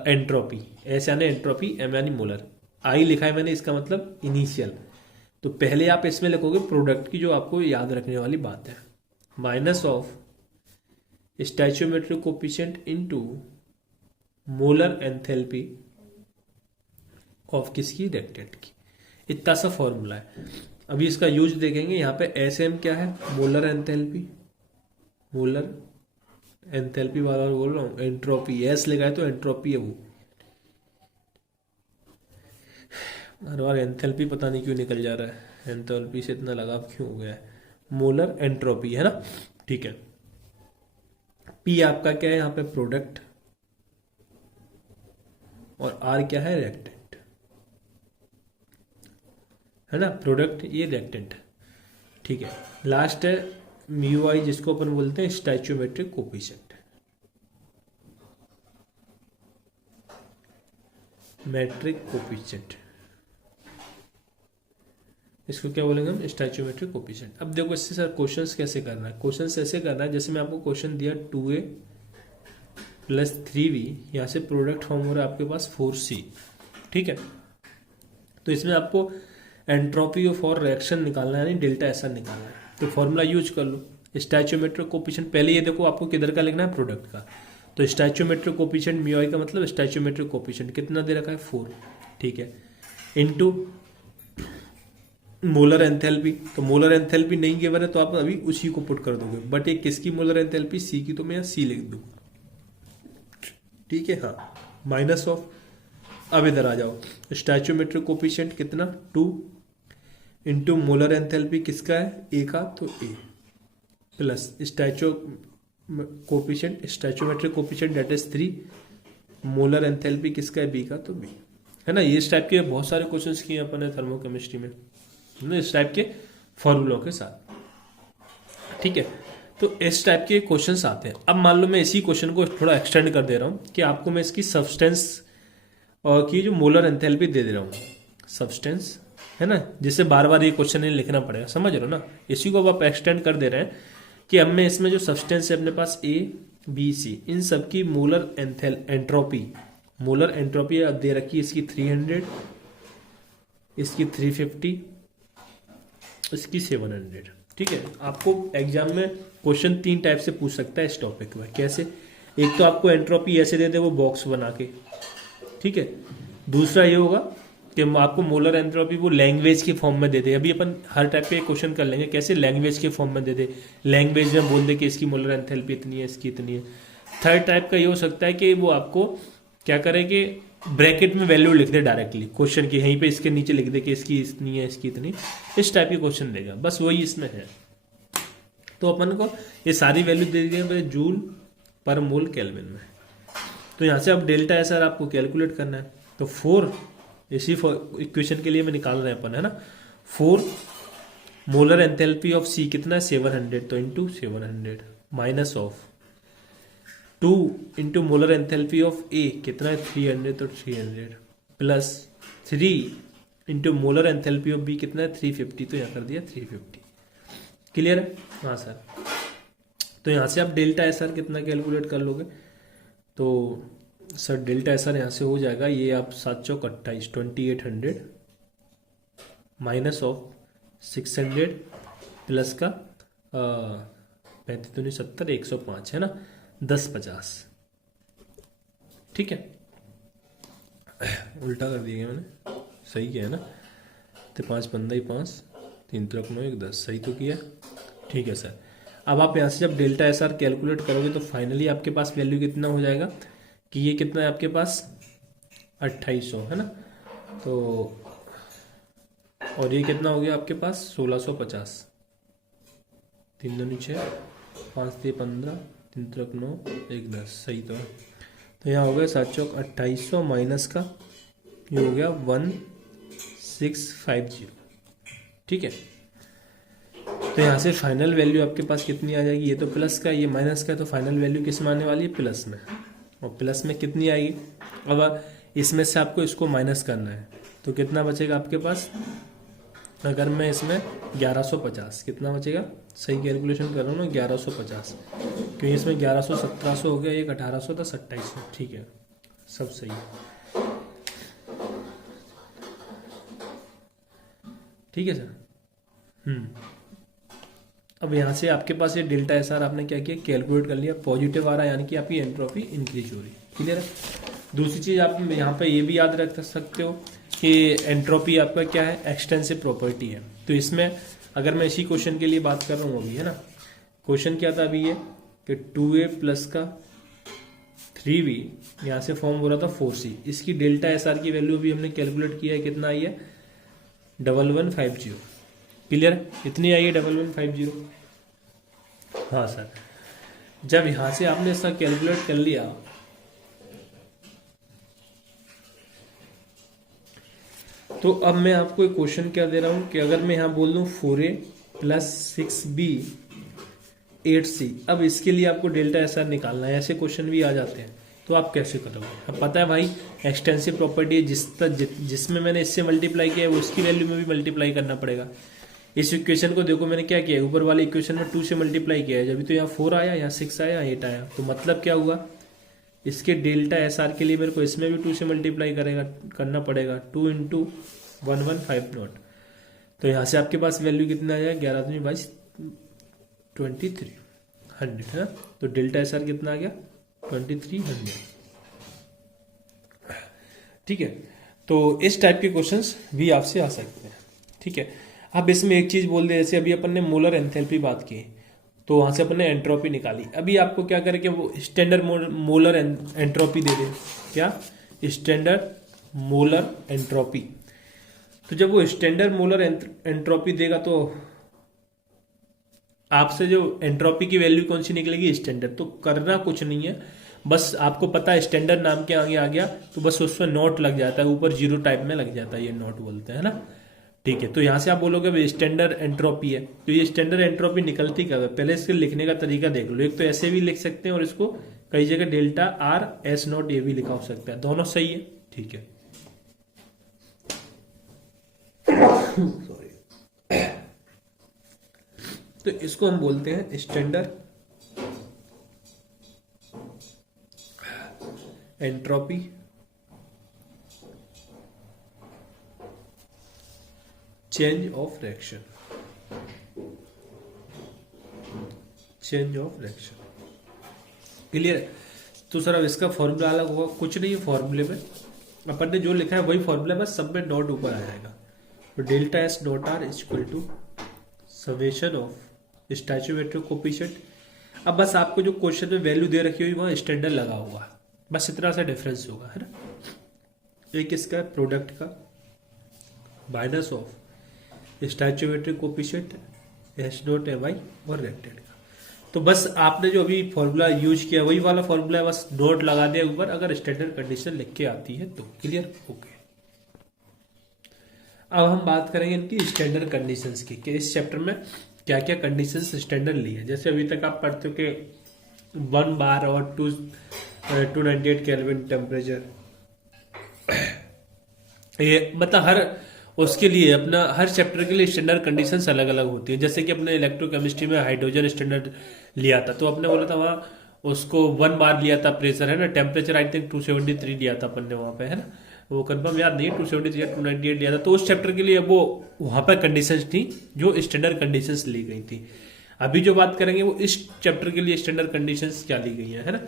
एंट्रोपी, एस यानी एंट्रोपी, एम यानी मोलर, आई लिखा है मैंने, इसका मतलब इनिशियल। तो पहले आप इसमें लिखोगे प्रोडक्ट की, जो आपको याद रखने वाली बात है, minus of stoichiometric coefficient into molar enthalpy of किसकी, रिएक्टेंट की। इतना सा फॉर्मूला है। अभी इसका यूज देखेंगे। यहाँ पे एस एम क्या है, मोलर एंथैल्पी, मोलर एंथैल्पी वाला बोल रहा हूँ, एंट्रोपी एस लिखा है तो एंट्रोपी है वो। हर बार एंथैल्पी पता नहीं क्यों निकल जा रहा है। एंथैल्पी से इतना लगाव क्यों हो गया है, मोलर एंट्रोपी है ना, ठीक है। पी आपका क्या है यहाँ पे, प्रोडक्ट, और आर क्या है, रिएक्टेंट, है ना, प्रोडक्ट ये रिएक्टेंट, ठीक है। लास्ट है म्यू आई, जिसको अपन बोलते हैं स्टैच्यूमेट्रिक कोफिशिएंट, मैट्रिक कोफिशिएंट, इसको क्या बोलेंगे हम, स्टैच्यूमेट्रिक कोफिशिएंट। अब देखो इससे सर क्वेश्चंस कैसे करना है, क्वेश्चंस ऐसे करना है जैसे मैं आपको क्वेश्चन दिया 2a प्लस 3b, यहाँ से प्रोडक्ट फॉर्म हो रहा है आपके पास 4c, ठीक है। तो इसमें आपको एंट्रोपी ऑफ और रिएक्शन निकालना है, यानी डेल्टा एस आर निकालना है। तो फॉर्मूला यूज कर लो, स्टैच्यूमेट्रिक कोफिशिएंट, पहले ये देखो आपको किधर का लिखना है, प्रोडक्ट का। तो स्टैच्यूमेट्रिक कोफिशिएंट म्यू आई का मतलब स्टैच्यूमेट्रिक कोफिशिएंट कितना दे रखा है, 4, ठीक है, इनटू मोलर एंथैल्पी। तो मोलर एंथैल्पी नहीं गिवन है तो आप अभी उसी को पुट कर दोगे, बट ये किसकी मोलर एंथैल्पी, सी की, तो मैं यहाँ सी लिख दूँ, ठीक है, हाँ, माइनस ऑफ, अब इधर आ जाओ, स्टैच्यूमेट्रिक कोफिशिएंट कितना 2 इंटू मोलर एंथैल्पी किसका है, ए का, तो A, plus coefficient stoichiometric coefficient that is 3, molar enthalpy किसका है, बी का, तो बी, है ना। ये इस टाइप के बहुत सारे क्वेश्चंस किए अपन ने थर्मोकेमिस्ट्री में, इस टाइप के फॉर्मूलों के साथ, ठीक है। तो इस टाइप के क्वेश्चंस आते हैं। अब मान लो मैं इसी क्वेश्चन को थोड़ा एक्सटेंड कर दे रहा हूँ कि आपको मैं इसकी सब्सटेंस और की जो मोलर एंथैल्पी दे रहा हूँ, सब्सटेंस, है ना, जिससे बार बार ये क्वेश्चन नहीं लिखना पड़ेगा, समझ रहे हो ना। इसी को अब आप एक्सटेंड कर दे रहे हैं कि अब मैं इसमें जो सब्सटेंस है अपने पास ए बी सी, इन सब की मोलर एंट्रोपी, मोलर एंट्रोपी अब दे रखी है इसकी 300, इसकी 350, इसकी 700, ठीक है। आपको एग्जाम में क्वेश्चन 3 टाइप से पूछ सकता है इस टॉपिक में, कैसे, एक तो आपको एंट्रोपी ऐसे दे दे वो बॉक्स बना के, ठीक है। दूसरा ये होगा कि आपको मोलर एंट्रोपी वो लैंग्वेज के फॉर्म में दे दे, अभी अपन हर टाइप के क्वेश्चन कर लेंगे, कैसे, लैंग्वेज के फॉर्म में दे दे, लैंग्वेज में बोल दे कि इसकी मोलर एंथैल्पी इतनी है, इसकी इतनी है। थर्ड टाइप का ये हो सकता है कि वो आपको क्या करे कि ब्रैकेट में वैल्यू लिख दे डायरेक्टली क्वेश्चन की, यहीं पे इसके नीचे लिख दे कि इसकी इतनी है, इसकी इतनी, इस टाइप के क्वेश्चन देगा, बस वही इसमें है। तो अपन को ये सारी वैल्यू दे दी है जूल पर मोल केल्विन में। तो यहाँ से अब डेल्टा एस आर आपको कैलकुलेट करना है, तो 4 इसी इक्वेशन के लिए मैं निकाल रहे हैं अपन, है ना। 4 मोलर एंथैल्पी ऑफ सी कितना है, 700, तो into 700 minus of 2 into molar enthalpy of A कितना है, 300, तो 300 plus 3 into molar enthalpy of B कितना है, 350, तो यहाँ कर दिया 350। क्लियर है, हाँ सर। तो यहाँ से आप डेल्टा एस आर कितना कैलकुलेट कर लोगे, तो सर डेल्टा एस आर यहाँ से हो जाएगा, ये आप 7 चौक 28, 2800 माइनस ऑफ 600 प्लस का 35 दूनी 70, 105, है ना, 1050, ठीक है। उल्टा कर दिया मैंने, सही किया है ना, तो 5 15 5 3 3 9 1 10, सही तो किया, ठीक है सर। अब आप यहाँ से जब डेल्टा एस आर कैलकुलेट करोगे तो फाइनली आपके पास वैल्यू कितना हो जाएगा कि ये कितना है आपके पास 2800, है ना, तो और ये कितना हो गया आपके पास 1650, 3 दूनी 6 5 3 15 3 3 9 1 10, सही तो है। तो यहाँ हो गया 7 चौक 2800 माइनस का ये हो गया 1650, ठीक है। तो यहाँ से फाइनल वैल्यू आपके पास कितनी आ जाएगी, ये तो प्लस का, ये माइनस का, तो फाइनल वैल्यू किस में आने वाली है, प्लस में, और प्लस में कितनी आएगी, अब इसमें से आपको इसको माइनस करना है, तो कितना बचेगा आपके पास, अगर मैं इसमें 1150, कितना बचेगा, सही कैलकुलेशन कर रहा हूँ ना, 1150, क्योंकि इसमें 1100 1700 हो गया, एक 1800 था 2700, ठीक है, सब सही है, ठीक है सर। अब यहाँ से आपके पास ये डेल्टा एस आर आपने क्या किया, कैलकुलेट कर लिया, पॉजिटिव आ रहा है, यानी कि आपकी एंट्रोपी इंक्रीज हो रही है, क्लियर है। दूसरी चीज़ आप यहाँ पे ये भी याद रख सकते हो कि एंट्रोपी आपका क्या है, एक्सटेंसिव प्रॉपर्टी है। तो इसमें अगर मैं इसी क्वेश्चन के लिए बात कर रहा हूँ अभी, है ना, क्वेश्चन क्या था अभी ये कि 2a प्लस का 3b यहाँ से फॉर्म हो रहा था 4c, इसकी डेल्टा एस आर की वैल्यू भी हमने कैलकुलेट किया है, कितना आई है 1150, क्लियर है? इतनी आई है 1150। हाँ सर, जब यहाँ से आपने इसका कैलकुलेट कर लिया तो अब मैं आपको एक क्वेश्चन क्या दे रहा हूँ कि अगर मैं यहाँ बोल दूँ 4A प्लस 6B 8C, अब इसके लिए आपको डेल्टा एस आर निकालना है, ऐसे क्वेश्चन भी आ जाते हैं, तो आप कैसे करोगे? अब पता है भाई एक्सटेंसिव प्रॉपर्टी है, जिसमें मैंने इससे मल्टीप्लाई किया है उसकी वैल्यू में भी मल्टीप्लाई करना पड़ेगा। इस इक्वेशन को देखो मैंने क्या किया है, ऊपर वाले इक्वेशन में 2 से मल्टीप्लाई किया है, जब तो यहाँ 4 आया, यहाँ 6 आया, 8 आया, तो मतलब क्या हुआ, इसके डेल्टा एस आर के लिए मेरे को इसमें भी 2 से मल्टीप्लाई करना पड़ेगा, 2 इंटू 1150। तो यहाँ से आपके पास वैल्यू कितना आया, 11 दूनी 22 2300 है। तो डेल्टा एस आर कितना आ गया, 2300। ठीक है, तो इस टाइप के क्वेश्चंस भी आपसे आ सकते हैं। ठीक है, अब इसमें एक चीज बोल दे, जैसे अभी अपन ने मोलर एंथैल्पी बात की, तो वहां से अपन ने एंट्रोपी निकाली। अभी आपको क्या करें कि वो स्टैंडर्ड मोलर एंट्रोपी दे दे, क्या स्टैंडर्ड मोलर एंट्रोपी। तो जब वो स्टैंडर्ड मोलर एंट्रोपी देगा तो आपसे जो एंट्रोपी की वैल्यू कौन सी निकलेगी, स्टैंडर्ड। तो करना कुछ नहीं है, बस आपको पता है स्टैंडर्ड नाम के आगे आ गया तो बस उसमें नोट लग जाता है, ऊपर जीरो टाइप में लग जाता है, ये नोट बोलते हैं ना। ठीक है, तो यहां से आप बोलोगे स्टैंडर्ड एंट्रोपी है, तो ये स्टैंडर्ड एंट्रोपी निकलती कब है, पहले इसके लिखने का तरीका देख लो। एक तो ऐसे भी लिख सकते हैं और इसको कई जगह डेल्टा आर एस नोट ये भी लिखा हो सकता है, दोनों सही है। ठीक है, सॉरी। तो इसको हम बोलते हैं standard entropy change of reaction, change of reaction. Clear है? तो सर अब इसका फॉर्मूला अलग होगा, कुछ नहीं है फॉर्मूले में, अपन ने जो लिखा है वही फॉर्मूला, बस सब में डॉट ऊपर आ जाएगा। तो delta S dot R equal to summation of stoichiometric coefficient. अब बस आपको जो क्वेश्चन में वैल्यू दे रखी हुई वहां स्टैंडर्ड लगा हुआ, बस इतना सा डिफरेंस होगा, है ना। एक इसका प्रोडक्ट का minus of stoichiometric coefficient S dot M I और रेक्टेड का। तो बस आपने जो अभी फॉर्मूला यूज किया वही वाला फॉर्मूला है, बस नोट लगा दिया ऊपर, अगर स्टैंडर्ड कंडीशन लिख के आती है तो। क्लियर? ओके। अब हम बात करेंगे इनकी स्टैंडर्ड कंडीशंस की, कि इस चैप्टर में क्या क्या कंडीशंस स्टैंडर्ड ली है। जैसे अभी तक आप पढ़ते हो कि 1 बार और 298 केल्विन टेम्परेचर, ये मतलब हर उसके लिए अपना हर चैप्टर के लिए स्टैंडर्ड कंडीशंस अलग अलग होती है। जैसे कि अपने इलेक्ट्रोकेमिस्ट्री में हाइड्रोजन स्टैंडर्ड लिया था, तो अपने बोला था वहाँ उसको 1 बार लिया था प्रेशर, है ना। टेम्परेचर आई थिंक 273 लिया था अपन ने वहाँ पे, है ना, वो कंफर्म याद नहीं है, 273 या 298 लिया था। तो उस चैप्टर के लिए वो वहाँ पर कंडीशंस थी जो स्टैंडर्ड कंडीशंस ली गई थी। अभी जो बात करेंगे वो इस चैप्टर के लिए स्टैंडर्ड कंडीशंस क्या ली गई है ना।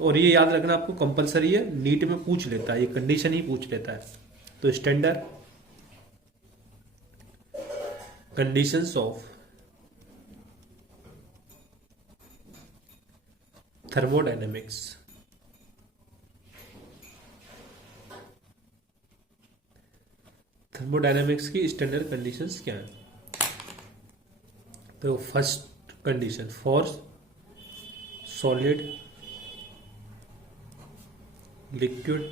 और ये याद रखना आपको कंपलसरी है, नीट में पूछ लेता है, ये कंडीशन ही पूछ लेता है। तो standard conditions of thermodynamics, thermodynamics की स्टैंडर्ड कंडीशंस क्या है। तो first condition, force solid liquid,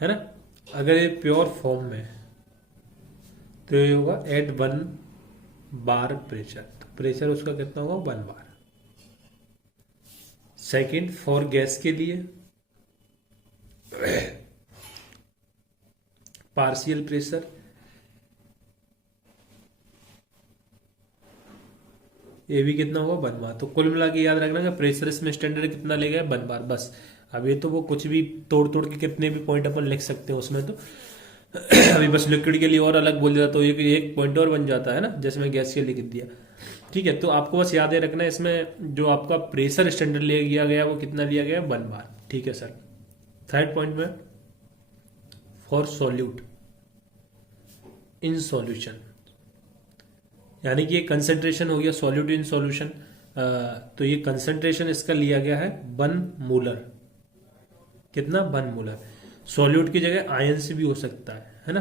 है ना। अगर ये प्योर फॉर्म में तो ये होगा एट 1 बार प्रेशर, तो प्रेशर उसका कितना होगा 1 बार। सेकंड, फॉर गैस के लिए पार्शियल प्रेशर, ये भी कितना होगा 1 बार। तो कुल मिला के याद रखना कि प्रेशर इसमें स्टैंडर्ड कितना ले गया 1 बार बस। अब ये तो वो कुछ भी तोड़ तोड़ के कितने भी पॉइंट अपन लिख सकते हैं उसमें, तो अभी बस लिक्विड के लिए और अलग बोल दिया तो एक पॉइंट और बन जाता है ना, जैसे मैं गैस के लिए लिख दिया। ठीक है, तो आपको बस याद रखना है इसमें जो आपका प्रेशर स्टैंडर्ड लिया गया वो कितना लिया गया 1 बार। ठीक है सर। थर्ड पॉइंट में फॉर सॉल्यूट इन सॉल्यूशन, यानी कि ये कंसेंट्रेशन हो गया सॉल्यूट इन सॉल्यूशन, तो ये कंसेंट्रेशन इसका लिया गया है 1 मोलर। कितना 1 मोलर। सॉल्यूट की जगह आयन से भी हो सकता है ना।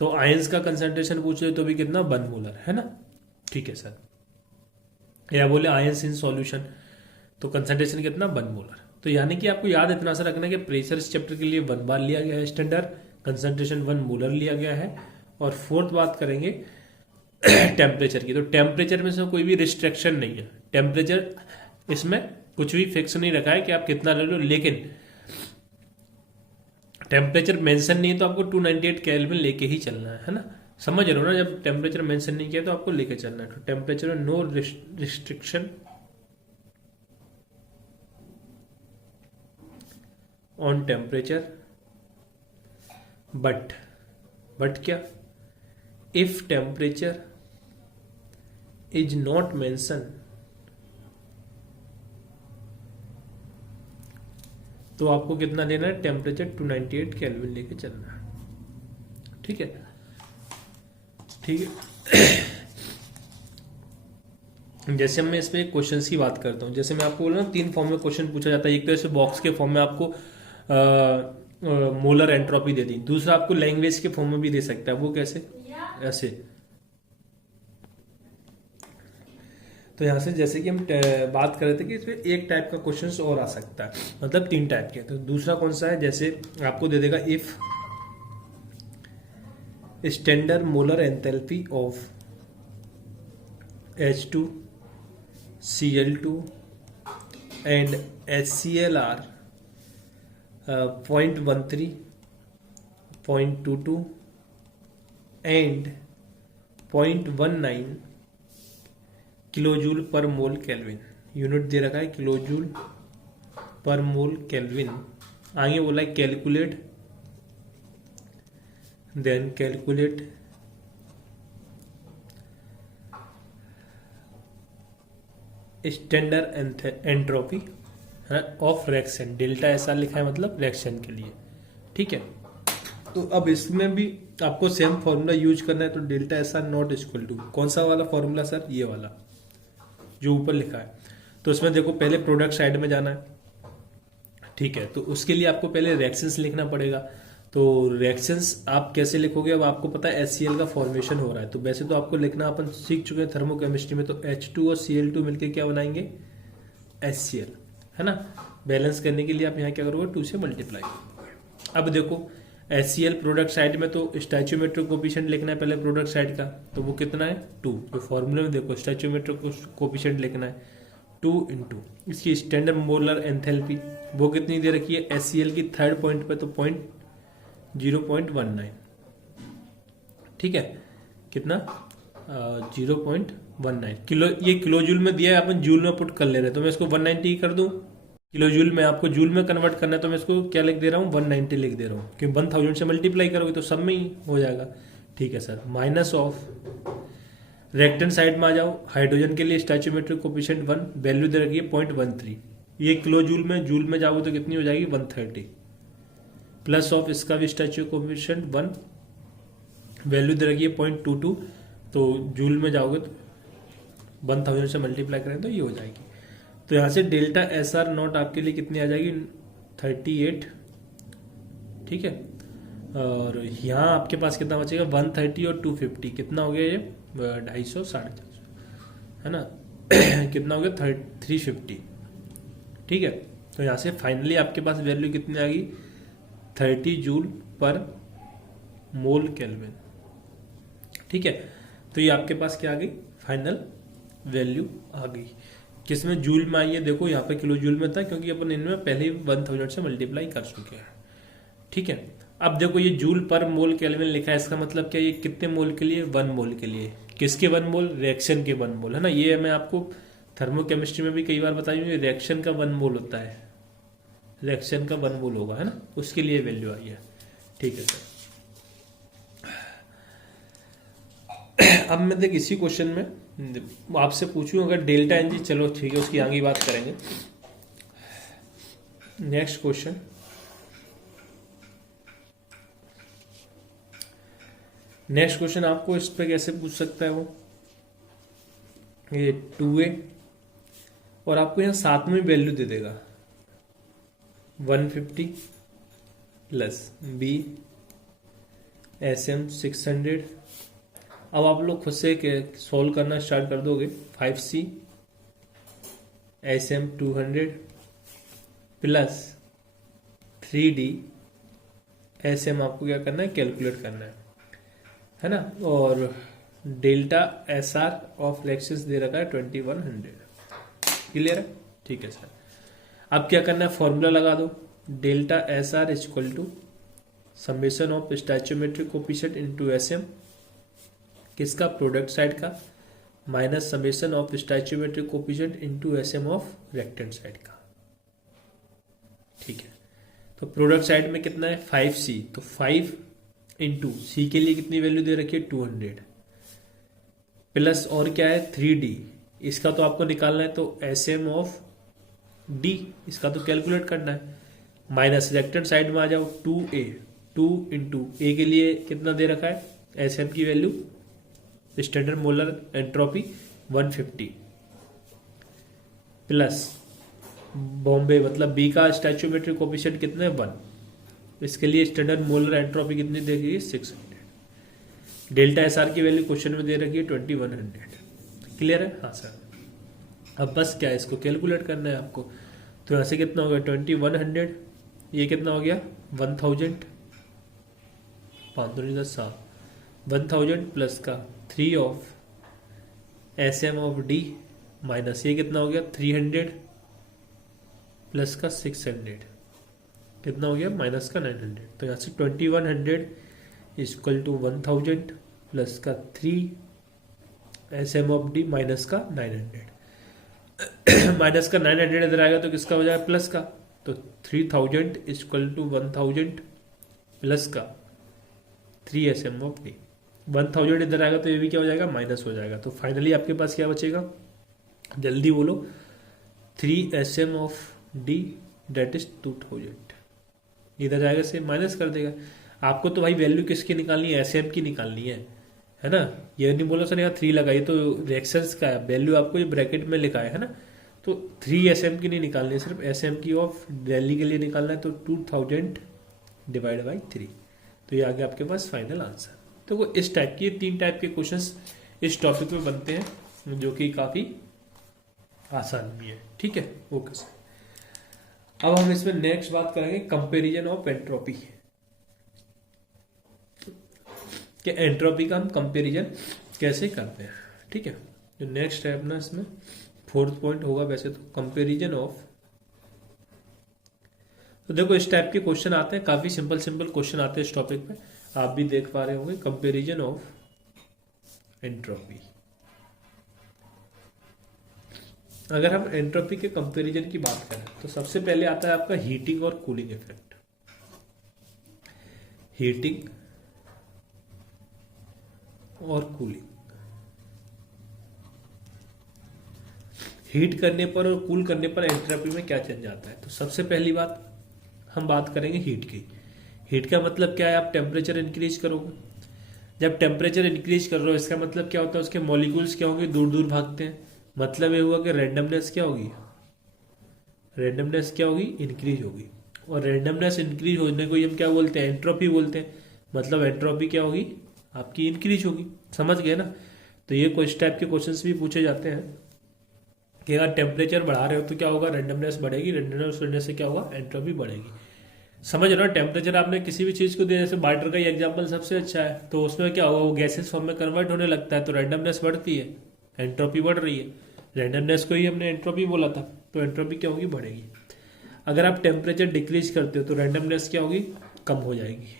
तो आयंस का कंसंट्रेशन पूछे तो भी कितना 1 मोलर है ना। ठीक है सर, या बोले आयंस इन सॉल्यूशन तो कंसंट्रेशन कितना 1 मोलर। तो यानी कि आपको याद इतना सा रखना है कि प्रेशर इस चैप्टर के लिए 1 बार लिया गया है स्टैंडर्ड, कंसंट्रेशन 1 मोलर लिया गया है। और फोर्थ बात करेंगे टेम्परेचर की। तो टेम्परेचर में से कोई भी रिस्ट्रिक्शन नहीं है, टेम्परेचर इसमें कुछ भी फिक्स नहीं रखा है कि आप कितना ले लो, लेकिन टेम्परेचर मेंशन नहीं है तो आपको 298 केल्विन लेके ही चलना है ना। समझ रहे हो ना, जब टेम्परेचर मेंशन नहीं किया तो आपको लेके चलना है। तो टेम्परेचर में no restriction on temperature, but क्या, if temperature is not mention तो आपको कितना लेना है, टेम्परेचर 298 केल्विन लेके चलना है। ठीक है, ठीक है। जैसे मैं इसमें क्वेश्चंस की बात करता हूँ, जैसे मैं आपको बोल रहा हूँ 3 फॉर्म में क्वेश्चन पूछा जाता है। एक तो ऐसे बॉक्स के फॉर्म में आपको मोलर एंट्रोपी दे दी, दूसरा आपको लैंग्वेज के फॉर्म में भी दे सकता है। वो कैसे, ऐसे। तो यहाँ से जैसे कि हम बात कर रहे थे कि इसमें एक टाइप का क्वेश्चन और आ सकता है, मतलब 3 टाइप के। तो दूसरा कौन सा है, जैसे आपको दे देगा if standard molar enthalpy of H2Cl2 and HCl are 0.13, 0.22 and 0.19 kilojoule पर मोल केल्विन। यूनिट दे रखा है किलोजूल पर मोल केल्विन। आगे बोला है calculate, then calculate standard entropy of reaction. Delta ऐसा लिखा है मतलब रिएक्शन के लिए। ठीक है, तो अब इसमें भी आपको सेम फॉर्मूला यूज करना है। तो डेल्टा ऐसा नॉट इक्वल टू कौन सा वाला फॉर्मूला सर, ये वाला जो ऊपर लिखा है। तो इसमें देखो पहले प्रोडक्ट साइड में जाना है। ठीक है, तो उसके लिए आपको पहले रिएक्शंस लिखना पड़ेगा। तो रिएक्शंस आप कैसे लिखोगे, अब आपको पता है HCl का फॉर्मेशन हो रहा है। तो वैसे तो आपको लिखना अपन सीख चुके हैं थर्मोकेमिस्ट्री में। तो H2 और Cl2 मिलकर क्या बनाएंगे, HCl, है ना। बैलेंस करने के लिए आप यहाँ क्या करोगे, 2 से मल्टीप्लाई। अब देखो HCl प्रोडक्ट साइड में तो स्टैच्यूमेट्रिक कोफिशिएंट लिखना है पहले प्रोडक्ट साइड का। तो वो कितना है, 2। जो फॉर्मूले में देखो स्टैच्यूमेट्रिक कोफिशिएंट लिखना है 2 इंटू इसकी स्टैंडर्ड मोलर एंथैल्पी, वो कितनी दे रखी है HCl की थर्ड पॉइंट पे, तो 0.19। ठीक है, कितना 0.19 किलो। ये किलो जूल में दिया है, अपन जूल में पुट कर ले रहे हैं। तो मैं इसको 190 कर दूं किलो जूल में, आपको जूल में कन्वर्ट करना है। तो मैं इसको क्या लिख दे रहा हूँ, 190 लिख दे रहा हूँ, क्योंकि 1000 से मल्टीप्लाई करोगे तो सब में ही हो जाएगा। ठीक है sir, minus of reactant side में आ जाओ। हाइड्रोजन के लिए स्टैच्यूमेट्रिक कोफिशिएंट 1 वैल्यू दे रखी है 0.13। ये किलो जूल में जाओगे तो कितनी हो जाएगी 130, प्लस ऑफ इसका भी स्टैच्यू कोफिशिएंट 1 वैल्यू दे रखी है 0.22। तो जूल में जाओगे तो 1000 से मल्टीप्लाई करें तो ये हो जाएगी। तो यहाँ से डेल्टा SR नॉट आपके लिए कितनी आ जाएगी 38। ठीक है, और यहाँ आपके पास कितना बचेगा 130 और 250, कितना हो गया ये 250 450, है ना। कितना हो गया 350। ठीक है, तो यहाँ से फाइनली आपके पास वैल्यू कितनी आ गई 30 जूल पर मोल केल्विन। ठीक है, तो ये आपके पास क्या आ गई, फाइनल वैल्यू आ गई। किसमें, जूल में आई है। देखो यहाँ पे किलो जूल में था, क्योंकि अपन इनमें पहले ही 1000 से मल्टीप्लाई कर चुके हैं। ठीक है, अब देखो ये जूल पर मोल केल्विन लिखा है, इसका मतलब क्या, ये कितने मोल के लिए, 1 मोल के लिए। किसके 1 मोल, रिएक्शन के 1 मोल, है ना। ये मैं आपको थर्मोकेमिस्ट्री में भी कई बार बताई हूँ, रिएक्शन का 1 मोल होता है, रिएक्शन का 1 मोल होगा, है ना, उसके लिए वैल्यू आई है। ठीक है सर। अब मैं देख इसी क्वेश्चन में आपसे पूछूं अगर डेल्टा एनजी, चलो ठीक है उसकी आगे बात करेंगे। नेक्स्ट क्वेश्चन, आपको इस पे कैसे पूछ सकता है वो, ये 2A और आपको यहाँ साथ में वैल्यू दे देगा 150 प्लस B SM600। अब आप लोग खुद से सॉल्व करना स्टार्ट कर दोगे। 5C SM200 plus 3D SM आपको क्या करना है, कैलकुलेट करना है ना। और डेल्टा SR ऑफ लेक्सिस दे रखा है 2100। क्लियर है? ठीक है सर। अब क्या करना है, फॉर्मूला लगा दो। Delta SR equal to summation of stoichiometric coefficient into SM, किसका, प्रोडक्ट साइड का, minus summation of stoichiometric coefficient into SM of reactant side का। ठीक है, तो प्रोडक्ट साइड में कितना है 5C, तो 5 इंटू सी के लिए कितनी वैल्यू दे रखी है 200, प्लस और क्या है 3D, इसका तो आपको निकालना है, तो SM ऑफ D इसका तो कैलकुलेट करना है, माइनस रेक्टेंट साइड में आ जाओ 2A, 2 इंटू ए के लिए कितना दे रखा है SM की value, standard molar entropy 150, plus Bombay मतलब B का स्टैचोमेट्रिक कोफिशिएंट कितना है 1, इसके लिए स्टैंडर्ड मोलर एंट्रोपी कितनी दे रखी है 600। डेल्टा SR की वैल्यू क्वेश्चन में दे रखी है 2100। क्लियर है? हाँ सर। अब बस क्या है, इसको कैलकुलेट करना है आपको। तो यहाँ से कितना हो गया 2100, ये कितना हो गया 1000, 1000 प्लस का 3 of SM of D minus ये कितना हो गया 300 प्लस का 600 कितना हो गया माइनस का 900। तो यहाँ से 2100 इक्वल टू 1000 प्लस का 3 SM ऑफ D माइनस का 900। माइनस का 900 इधर आएगा तो किसका हो जाएगा प्लस का, तो 3000 इक्वल टू 1000 प्लस का 3 SM ऑफ D। 1000 इधर आएगा तो ये भी क्या हो जाएगा माइनस हो जाएगा। तो फाइनली आपके पास क्या बचेगा, जल्दी बोलो, 3 SM of D that is 2000। इधर जाएगा से माइनस कर देगा। आपको तो भाई वैल्यू किसकी निकालनी है, SM की निकालनी है ना। ये नहीं बोला सर यहाँ 3 लगा, ये तो रिएक्शंस का वैल्यू आपको ये ब्रैकेट में लिखा है ना। तो 3 SM की नहीं निकालनी है, सिर्फ SM की ऑफ दिल्ली के लिए निकालना है। तो 2000 डिवाइड बाई 3, तो ये आ गया आपके पास फाइनल आंसर। तो इस टाइप की 3 टाइप के क्वेश्चंस इस टॉपिक में बनते हैं, जो कि काफ़ी आसान भी है। ठीक है, ओके सर। अब हम इसमें नेक्स्ट बात करेंगे कंपैरिजन ऑफ एंट्रोपी, कि एंट्रोपी का हम कंपैरिजन कैसे करते हैं। ठीक है, जो नेक्स्ट है अपना इसमें 4th पॉइंट होगा वैसे तो कंपैरिजन ऑफ। तो देखो इस टाइप के क्वेश्चन आते हैं, काफी सिंपल सिंपल क्वेश्चन आते हैं इस टॉपिक पे, आप भी देख पा रहे होंगे। कंपैरिजन ऑफ एंट्रोपी, अगर हम एंट्रोपी के कंपैरिजन की बात करें तो सबसे पहले आता है आपका हीटिंग और कूलिंग इफेक्ट। हीटिंग और कूलिंग, हीट करने पर और कूल करने पर एंट्रोपी में क्या चेंज आता है। तो सबसे पहली बात हम बात करेंगे हीट की। हीट का मतलब क्या है, आप टेम्परेचर इंक्रीज करोगे। जब टेम्परेचर इंक्रीज कर रहे हो इसका मतलब क्या होता है, उसके मॉलिक्यूल्स क्या होंगे, दूर दूर भागते हैं। मतलब ये हुआ कि रैंडमनेस क्या होगी, रैंडमनेस क्या होगी, इंक्रीज होगी। और रैंडमनेस इंक्रीज होने को हम क्या बोलते हैं, एंट्रोपी बोलते हैं। मतलब एंट्रोपी क्या होगी, आपकी इंक्रीज होगी। समझ गए ना। तो ये कुछ टाइप के क्वेश्चंस भी पूछे जाते हैं कि अगर टेम्परेचर बढ़ा रहे हो तो क्या होगा, रैंडमनेस बढ़ेगी, रैंडमनेस बढ़ने से क्या होगा, एंट्रोपी बढ़ेगी। समझ रहे हो, टेम्परेचर आपने किसी भी चीज़ को दिया, जैसे वाटर का ही एग्जाम्पल सबसे अच्छा है, तो उसमें क्या होगा, वो गैसेस फॉर्म में कन्वर्ट होने लगता है, तो रैंडमनेस बढ़ती है, एंट्रोपी बढ़ रही है। रैंडमनेस को ही हमने एंट्रोपी बोला था, तो एंट्रोपी क्या होगी, बढ़ेगी। अगर आप टेम्परेचर डिक्रीज करते हो तो रैंडमनेस क्या होगी, कम हो जाएगी।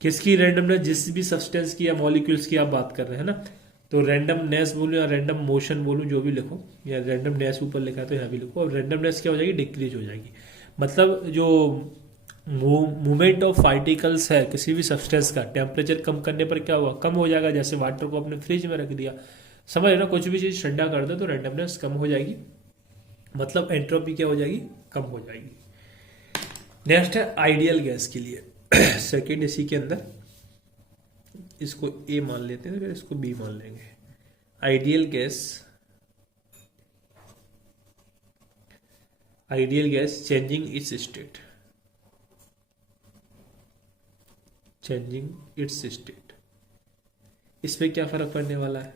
किसकी रैंडमनेस, जिस भी सब्सटेंस की या मॉलिक्यूल्स की आप बात कर रहे हैं ना। तो रैंडमनेस बोलूँ या रैंडम मोशन बोलूँ, जो भी लिखो, या रैंडमनेस ऊपर लिखा है तो यहाँ भी लिखो। और रैंडमनेस क्या हो जाएगी, डिक्रीज हो जाएगी। मतलब जो मूवमेंट ऑफ पार्टिकल्स है किसी भी सब्सटेंस का, टेम्परेचर कम करने पर क्या हुआ, कम हो जाएगा। जैसे वाटर को अपने फ्रिज में रख दिया, समझ रहे ना, कुछ भी चीज़ ठंडा कर दो तो रैंडमनेस कम हो जाएगी, मतलब एंट्रोपी क्या हो जाएगी, कम हो जाएगी। नेक्स्ट है आइडियल गैस के लिए सेकेंड, इसी के अंदर इसको ए मान लेते हैं, फिर इसको बी मान लेंगे। Ideal gas changing it's state, changing it's state. इसमें क्या फर्क पड़ने वाला है?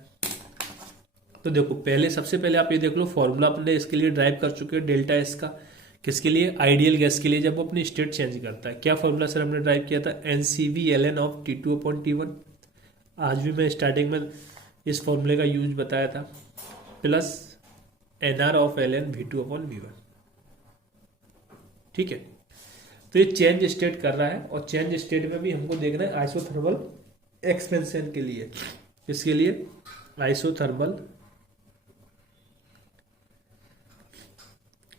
तो देखो सबसे पहले आप ये देख लो, फॉर्मूला अपने इसके लिए ड्राइव कर चुके हैं डेल्टा एस का। किसके लिए? आइडियल गैस के लिए, जब वो अपनी स्टेट चेंज करता है। क्या फॉर्मूला सर हमने ड्राइव किया था? N C V L N of T2 upon T1। आज भी मैं स्टार्टिंग में इस फॉर्मूले का यूज बताया था, plus NR of LN V2 upon V1। ठीक है, तो ये चेंज स्टेट कर रहा है, और चेंज स्टेट में भी हमको देखना है आइसोथर्मल एक्सपेंशन के लिए। इसके लिए isothermal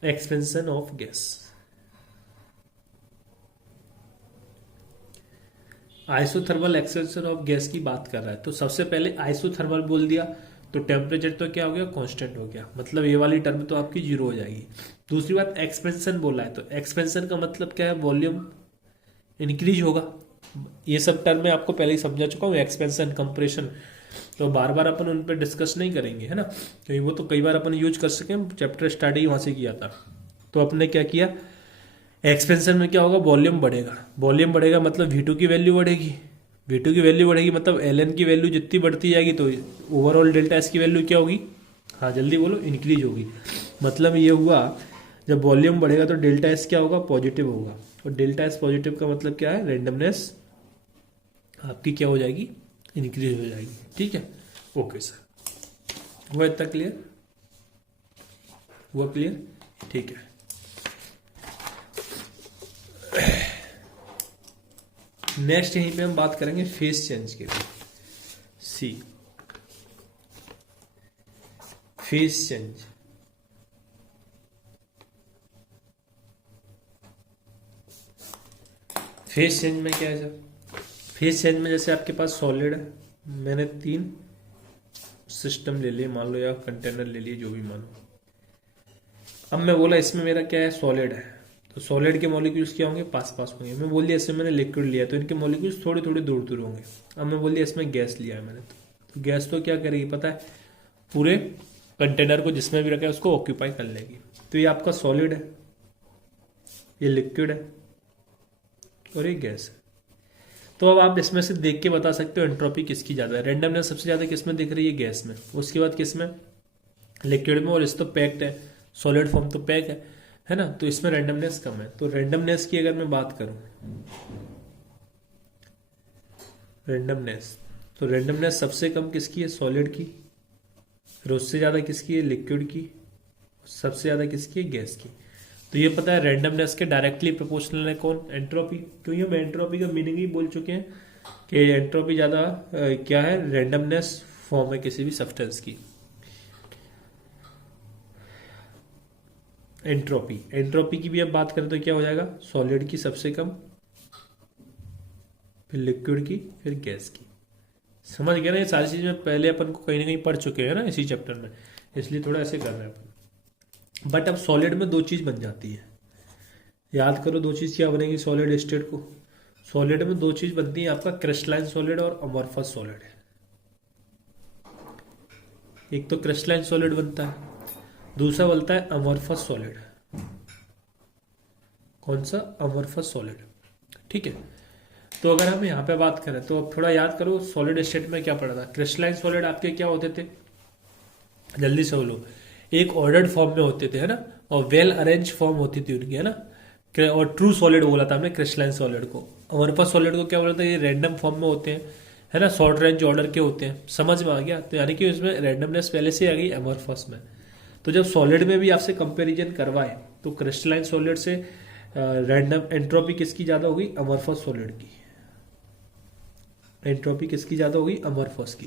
expansion of gas. Isothermal expansion of gas की बात कर रहा है, तो सबसे पहले आइसोथर्मल बोल दिया तो टेम्परेचर तो क्या हो गया? कांस्टेंट हो गया, मतलब ये वाली टर्म तो आपकी जीरो हो जाएगी। दूसरी बात, एक्सपेंशन बोला है, तो एक्सपेंशन का मतलब क्या है? वॉल्यूम इंक्रीज होगा। ये सब टर्म मैं आपको पहले ही समझा चुका हूँ, एक्सपेंशन, कंप्रेशन, तो बार बार अपन उन पर डिस्कस नहीं करेंगे, है ना, क्योंकि वो तो कई बार अपन यूज कर सके, चैप्टर स्टार्ट ही वहां से किया था। तो अपने क्या किया? एक्सपेंशन में क्या होगा? वॉल्यूम बढ़ेगा। वॉल्यूम बढ़ेगा मतलब V2 की वैल्यू बढ़ेगी। V2 की वैल्यू बढ़ेगी मतलब LN की वैल्यू जितनी बढ़ती जाएगी तो ओवरऑल डेल्टा एस की वैल्यू क्या होगी? हाँ जल्दी बोलो, इंक्रीज होगी। मतलब ये हुआ, जब वॉल्यूम बढ़ेगा तो डेल्टा एस क्या होगा? पॉजिटिव होगा। और डेल्टा एस पॉजिटिव का मतलब क्या है? रेंडमनेस आपकी क्या हो जाएगी? इंक्रीज हो जाएगी। ठीक है, ओके सर, हुआ इतना क्लियर? हुआ क्लियर? ठीक है। नेक्स्ट यहीं पे हम बात करेंगे फेस चेंज के लिए। सी, फेस चेंज। फेस चेंज में क्या है सर? फेस चेंज में जैसे आपके पास सॉलिड है, मैंने 3 सिस्टम ले लिए मान लो, या कंटेनर ले लिए, जो भी मानो। अब मैं बोला इसमें मेरा क्या है? सॉलिड है, तो सॉलिड के मॉलिक्यूल्स क्या होंगे? पास पास होंगे। मैं बोल दिया इसमें मैंने लिक्विड लिया तो इनके मॉलिक्यूल्स थोड़े थोड़े दूर दूर होंगे। अब मैं बोल दिया इसमें गैस लिया है मैंने, तो गैस तो क्या करेगी पता है? पूरे कंटेनर को जिसमें भी रखा है उसको ऑक्यूपाई कर लेगी। तो ये आपका सॉलिड है, ये लिक्विड है, और ये गैस है। तो अब आप इसमें से देख के बता सकते हो एंट्रोपी किसकी ज्यादा है। रेंडमनेस सबसे ज्यादा किसमें दिख रही है? गैस में। उसके बाद किसमें? लिक्विड में। और इस तो पैक्ड है, सॉलिड फॉर्म तो पैक है ना, तो इसमें रेंडमनेस कम है। तो रेंडमनेस की अगर मैं बात करूं, रेंडमनेस, तो रेंडमनेस सबसे कम किसकी है? सॉलिड की। फिर उससे ज्यादा किसकी है? लिक्विड की। सबसे ज्यादा किसकी है? गैस की। तो ये पता है रेंडमनेस के डायरेक्टली प्रोपोर्शनल है कौन? एंट्रोपी। क्योंकि हम एंट्रोपी का मीनिंग ही बोल चुके हैं कि एंट्रोपी ज्यादा क्या है? रेंडमनेस फॉर्म है किसी भी सब्सटेंस की। एंट्रोपी, एंट्रोपी की भी अब बात करें तो क्या हो जाएगा? सॉलिड की सबसे कम, फिर लिक्विड की, फिर गैस की। समझ गया ना? ये सारी चीजें पहले अपन को कहीं ना कहीं पढ़ चुके हैं ना इसी चैप्टर में, इसलिए थोड़ा ऐसे कर रहे हैं अपन। बट अब सॉलिड में 2 चीज बन जाती है, याद करो 2 चीज क्या बनेगी सॉलिड स्टेट को? सॉलिड में 2 चीज बनती है आपका, क्रिस्टलाइन सॉलिड और अमॉर्फस सॉलिड। एक तो क्रिस्टलाइन सॉलिड बनता है, दूसरा बनता है अमॉर्फस सॉलिड। कौन सा? Amorphous solid. ठीक है, तो अगर हम यहाँ पे बात करें तो अब थोड़ा याद करो सॉलिड स्टेट में क्या पड़ा था। क्रिस्टलाइन सॉलिड आपके क्या होते थे? जल्दी से बोलो। एक ऑर्डर्ड फॉर्म में होते थे, है ना, और वेल अरेंज फॉर्म होती थी उनकी, है ना। और ट्रू सॉलिड बोला था हमने क्रिस्टलाइन सॉलिड को। अमॉर्फस सॉलिड को क्या बोला था? ये रैंडम फॉर्म में होते हैं, है ना, शॉर्ट रेंज ऑर्डर के होते हैं। समझ में आ गया? तो यानी कि उसमें रैंडमनेस पहले से आ गई अमॉर्फस में। तो जब सॉलिड में भी आपसे कंपैरिजन करवाए तो क्रिस्टलाइन सॉलिड से रैंडम एंट्रोपी किसकी ज्यादा होगी? अमॉर्फस सॉलिड की। एंट्रोपी किसकी ज्यादा होगी? अमॉर्फस की।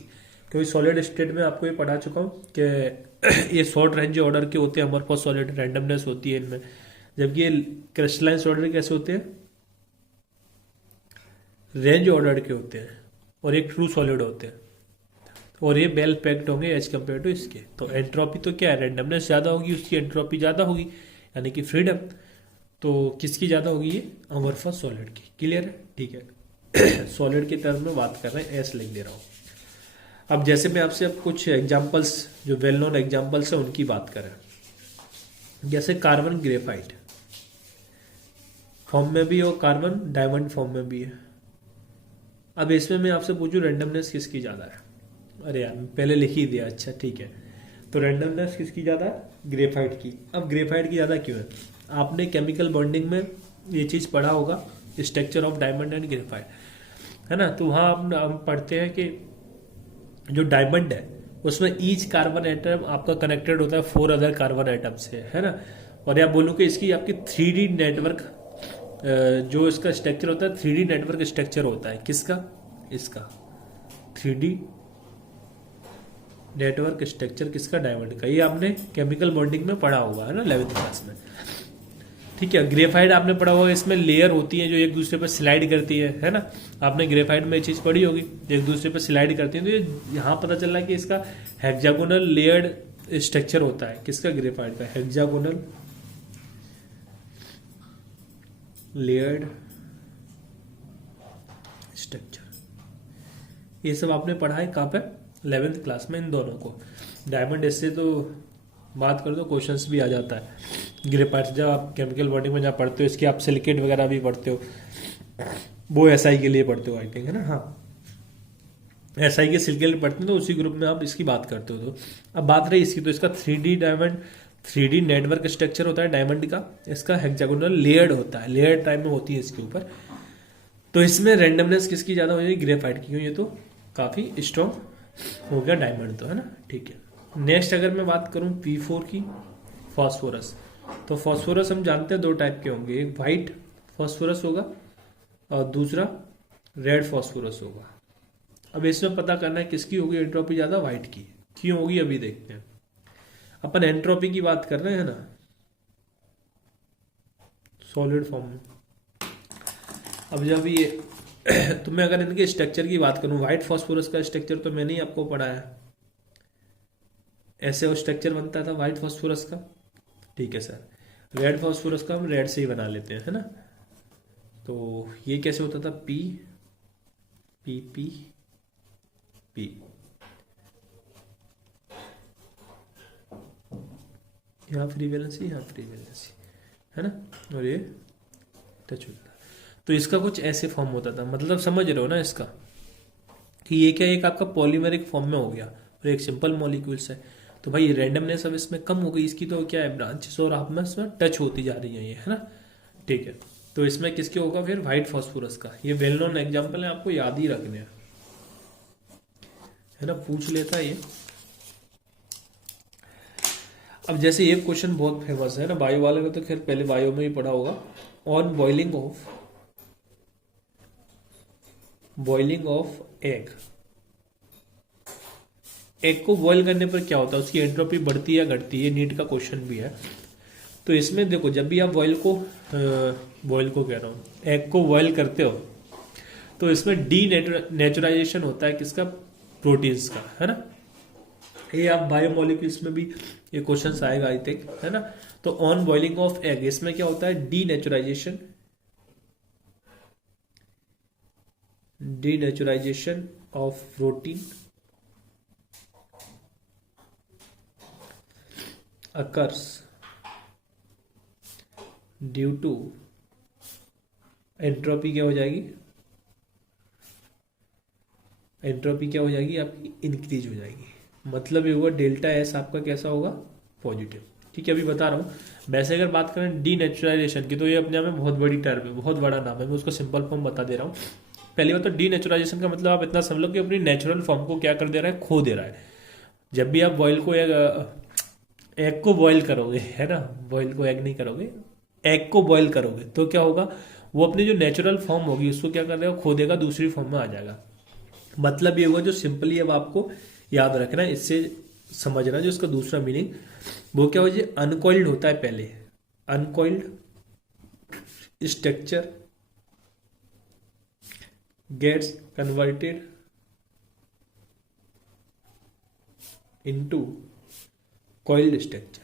क्योंकि सॉलिड स्टेट में आपको ये पढ़ा चुका हूं कि ये शॉर्ट रेंज ऑर्डर के होते हैं अमॉर्फस सॉलिड, रैंडमनेस होती है इनमें। जबकि ये क्रिस्टलाइन सॉलिड कैसे होते हैं? रेंज ऑर्डर के होते हैं, और एक ट्रू सॉलिड होते हैं, और ये वेल पैक्ड होंगे एज कम्पेयर टू इसके। तो एंट्रोपी तो क्या है? रैंडमनेस ज्यादा होगी, उसकी एंट्रोपी ज्यादा होगी, यानी कि फ्रीडम। तो किसकी ज्यादा होगी? ये अमॉर्फस सॉलिड की। क्लियर है? ठीक है। सॉलिड के टर्म में बात कर रहे हैं, एस लिख दे रहा हूं। अब जैसे मैं आपसे अब कुछ एग्जांपल्स जो वेल नोन एग्जांपल्स है उनकी बात करें, जैसे कार्बन ग्रेफाइट फॉर्म में भी और कार्बन डायमंड फॉर्म में भी है। अब इसमें मैं आपसे पूछूं रैंडमनेस किसकी ज़्यादा है? अरे यार पहले लिख ही दिया, अच्छा ठीक है। तो रैंडमनेस किसकी ज़्यादा है? ग्रेफाइट की। अब ग्रेफाइट की ज़्यादा क्यों है? आपने केमिकल बॉन्डिंग में ये चीज़ पढ़ा होगा, structure of diamond and graphite, है ना। तो वहाँ हम पढ़ते हैं कि जो डायमंड है उसमें ईच कार्बन एटम आपका कनेक्टेड होता है 4 अदर कार्बन एटम से, है ना। और या बोलूँ कि इसकी आपकी 3D नेटवर्क, जो इसका स्ट्रक्चर होता है 3D नेटवर्क स्ट्रक्चर होता है। किसका? इसका 3D नेटवर्क स्ट्रक्चर किसका? डायमंड का। ये आपने केमिकल बॉन्डिंग में पढ़ा होगा, है ना, 11th क्लास में। ठीक है। ग्रेफाइट आपने पढ़ा होगा, इसमें लेयर होती है जो एक दूसरे पर स्लाइड करती है ना। आपने ग्रेफाइट में ये चीज पढ़ी होगी, एक दूसरे पर स्लाइड करती है। तो ये यहाँ पता चल रहा है कि इसका हेक्सागोनल लेयर्ड स्ट्रक्चर होता है। किसका? ग्रेफाइट का हेक्सागोनल लेयर्ड स्ट्रक्चर। ये सब आपने पढ़ा है कहाँ पे? 11th क्लास में इन दोनों को। डायमंड इससे तो बात कर दो, क्वेश्चंस भी आ जाता है। ग्रेफाइट जब आप केमिकल बॉन्डिंग में जहाँ पढ़ते हो, इसकी आप सिलिकेट वगैरह भी पढ़ते हो, वो एसआई के लिए पढ़ते हो आई थिंक, है ना। हाँ, एसआई के सिलिकेट पढ़ते हो तो उसी ग्रुप में आप इसकी बात करते हो। तो अब बात रही इसकी, तो इसका 3D diamond 3D network structure होता है डायमंड का। इसका हेक्सागोनल लेयर्ड होता है, लेयर्ड टाइप में होती है इसके ऊपर। तो इसमें रैंडमनेस किसकी ज्यादा हो जाएगी? ग्रेफाइट की। क्यों? ये तो काफी स्ट्रॉन्ग हो गया डायमंड, तो है ना। ठीक है। नेक्स्ट अगर मैं बात करूं P4 की, फॉस्फोरस। तो फॉस्फोरस हम जानते हैं 2 टाइप के होंगे, एक व्हाइट फॉस्फोरस होगा और दूसरा रेड फॉस्फोरस होगा। अब इसमें पता करना है किसकी होगी एंट्रोपी ज्यादा? व्हाइट की। क्यों होगी अभी देखते हैं। अपन एंट्रोपी की बात कर रहे हैं ना, सॉलिड फॉर्म में। अब जब ये तो मैं अगर इनके स्ट्रक्चर की बात करूं, व्हाइट फॉस्फोरस का स्ट्रक्चर तो मैंने ही आपको पढ़ाया, ऐसे वो स्ट्रक्चर बनता था व्हाइट फॉस्फोरस का। ठीक है सर। रेड फॉस्फोरस का हम रेड से ही बना लेते हैं, है ना। तो ये कैसे होता था? पी पी पी पी, यहाँ फ्री वैलेंसी, यहाँ फ्री वैलेंसी, है ना। और ये टच होता था। तो इसका कुछ ऐसे फॉर्म होता था, मतलब समझ रहे हो ना इसका, कि ये क्या एक आपका पॉलीमेरिक फॉर्म में हो गया और एक सिंपल मॉलिक्यूल्स है। तो भाई रैंडमनेस अब इसमें कम हो गई इसकी, तो क्या है, ब्रांचेस और आप में इसमें टच होती जा रही है ये, है ना। ठीक है। तो इसमें किसके होगा फिर? व्हाइट फॉस्फोरस का। ये वेल नोन एग्जाम्पल है, आपको याद ही रखने हैं, है ना, पूछ लेता है ये। अब जैसे ये क्वेश्चन बहुत फेमस है ना बायो वाले का, तो खैर पहले बायो में ही पढ़ा होगा। On boiling of egg, egg को बॉईल करने पर क्या होता है, उसकी एंट्रोपी बढ़ती है या घटती है? नीट का क्वेश्चन भी है। तो इसमें देखो, जब भी आप बॉयल को कह रहा हूँ, एग को बॉयल करते हो, तो इसमें डी नेचुराइजेशन होता है किसका? प्रोटीन्स का, है ना। ये आप बायोमोलिक्यूल्स में भी ये क्वेश्चन आएगा आई थिंक, है ना। तो ऑन बॉइलिंग ऑफ एग, इसमें क्या होता है? Denaturisation of protein occurs due to entropy. क्या हो जाएगी? एंट्रोपी क्या हो जाएगी आपकी? इंक्रीज हो जाएगी। मतलब ये होगा डेल्टा एस आपका कैसा होगा? पॉजिटिव। ठीक है, अभी बता रहा हूँ। वैसे अगर बात करें डी नेचुराइजेशन की, तो ये अपने आप में बहुत बड़ी टर्म है, बहुत बड़ा नाम है। मैं उसको सिंपल फॉर्म बता दे रहा हूँ। पहली बात तो डी नेचुराइजेशन का मतलब आप इतना समझ लो कि अपनी नेचुरल फॉर्म को क्या कर दे रहा है? खो दे रहा है। जब भी आप बॉयल को एग को बॉईल करोगे, है ना, बॉईल को एग नहीं करोगे, एग को बॉईल करोगे, तो क्या होगा? वो अपनी जो नेचुरल फॉर्म होगी उसको क्या कर देगा? खो देगा, दूसरी फॉर्म में आ जाएगा। मतलब ये हुआ, जो सिंपली अब आपको याद रखना है, इससे समझना जो इसका दूसरा मीनिंग, वो क्या हो जाए? अनकॉइल्ड होता है पहले, uncoiled structure gets converted into coiled structure.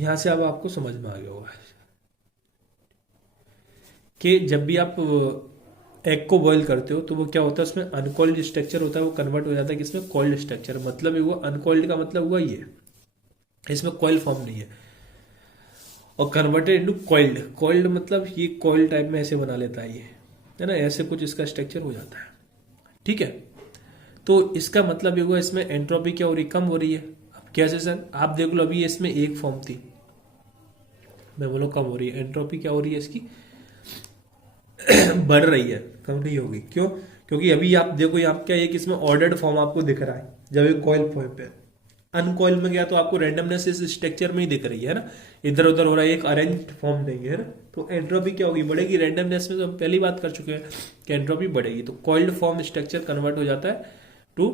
यहां से अब आपको समझ में आ गया होगा कि जब भी आप एग को बॉईल करते हो तो वो क्या होता है? उसमें अनकॉइल्ड स्ट्रक्चर होता है, वो कन्वर्ट हो जाता है किसमें? Coiled structure. मतलब ये हुआ अनकॉइल्ड का मतलब हुआ ये, इसमें कॉइल फॉर्म नहीं है, और कन्वर्टेड इनटू कॉइल्ड। कॉइल्ड मतलब ये कॉइल टाइप में ऐसे बना लेता है ये, है ना, ऐसे कुछ इसका स्ट्रक्चर हो जाता है। ठीक है, तो इसका मतलब ये हुआ इसमें एंट्रोपी क्या हो रही, कम हो रही है। अब कैसे सर, आप देख लो अभी इसमें एक फॉर्म थी, मैं बोलो कम हो रही है, एंट्रोपी क्या हो रही है इसकी बढ़ रही है, कम नहीं होगी। क्यों? क्योंकि अभी आप देखो यहाँ क्या एक इसमें ऑर्डर्ड फॉर्म आपको दिख रहा है जब एक कॉइल फॉर्म पे, अनकॉइल में गया तो आपको रैंडमनेस इस स्ट्रक्चर में ही दिख रही है ना, इधर उधर हो रहा है, एक अरेंज फॉर्म नहीं है ना, तो एंट्रोपी क्या होगी, बढ़ेगी। रैंडमनेस में तो हम पहली बात कर चुके हैं कि एंट्रोपी बढ़ेगी, तो कॉइल्ड फॉर्म स्ट्रक्चर कन्वर्ट हो जाता है टू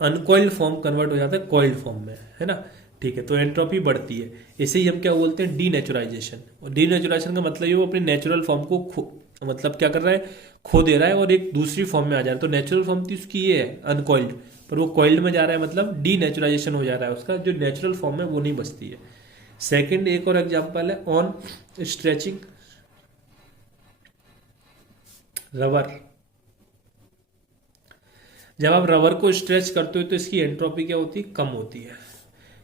अनकॉइल्ड फॉर्म, कन्वर्ट हो जाता है कॉइल्ड फॉर्म में, है ना। ठीक है, तो एंट्रोपी बढ़ती है, इसे ही हम क्या बोलते हैं, डीनेचुराइजेशन। और डीनेचुराइजेशन का मतलब ये वो अपने नेचुरल फॉर्म को मतलब क्या कर रहा है, खो दे रहा है और एक दूसरी फॉर्म में आ जा रहा है। तो नेचुरल फॉर्म थी उसकी ये है अनकॉइल्ड, पर वो कॉइल्ड में जा रहा है, मतलब डीनेचुराइजेशन हो जा रहा है, उसका जो नेचुरल फॉर्म है वो नहीं बचती है। सेकंड एक और एग्जांपल है ऑन स्ट्रेचिंग रबर। जब आप रबर को स्ट्रेच करते हो तो इसकी एंट्रोपी क्या होती है, कम होती है,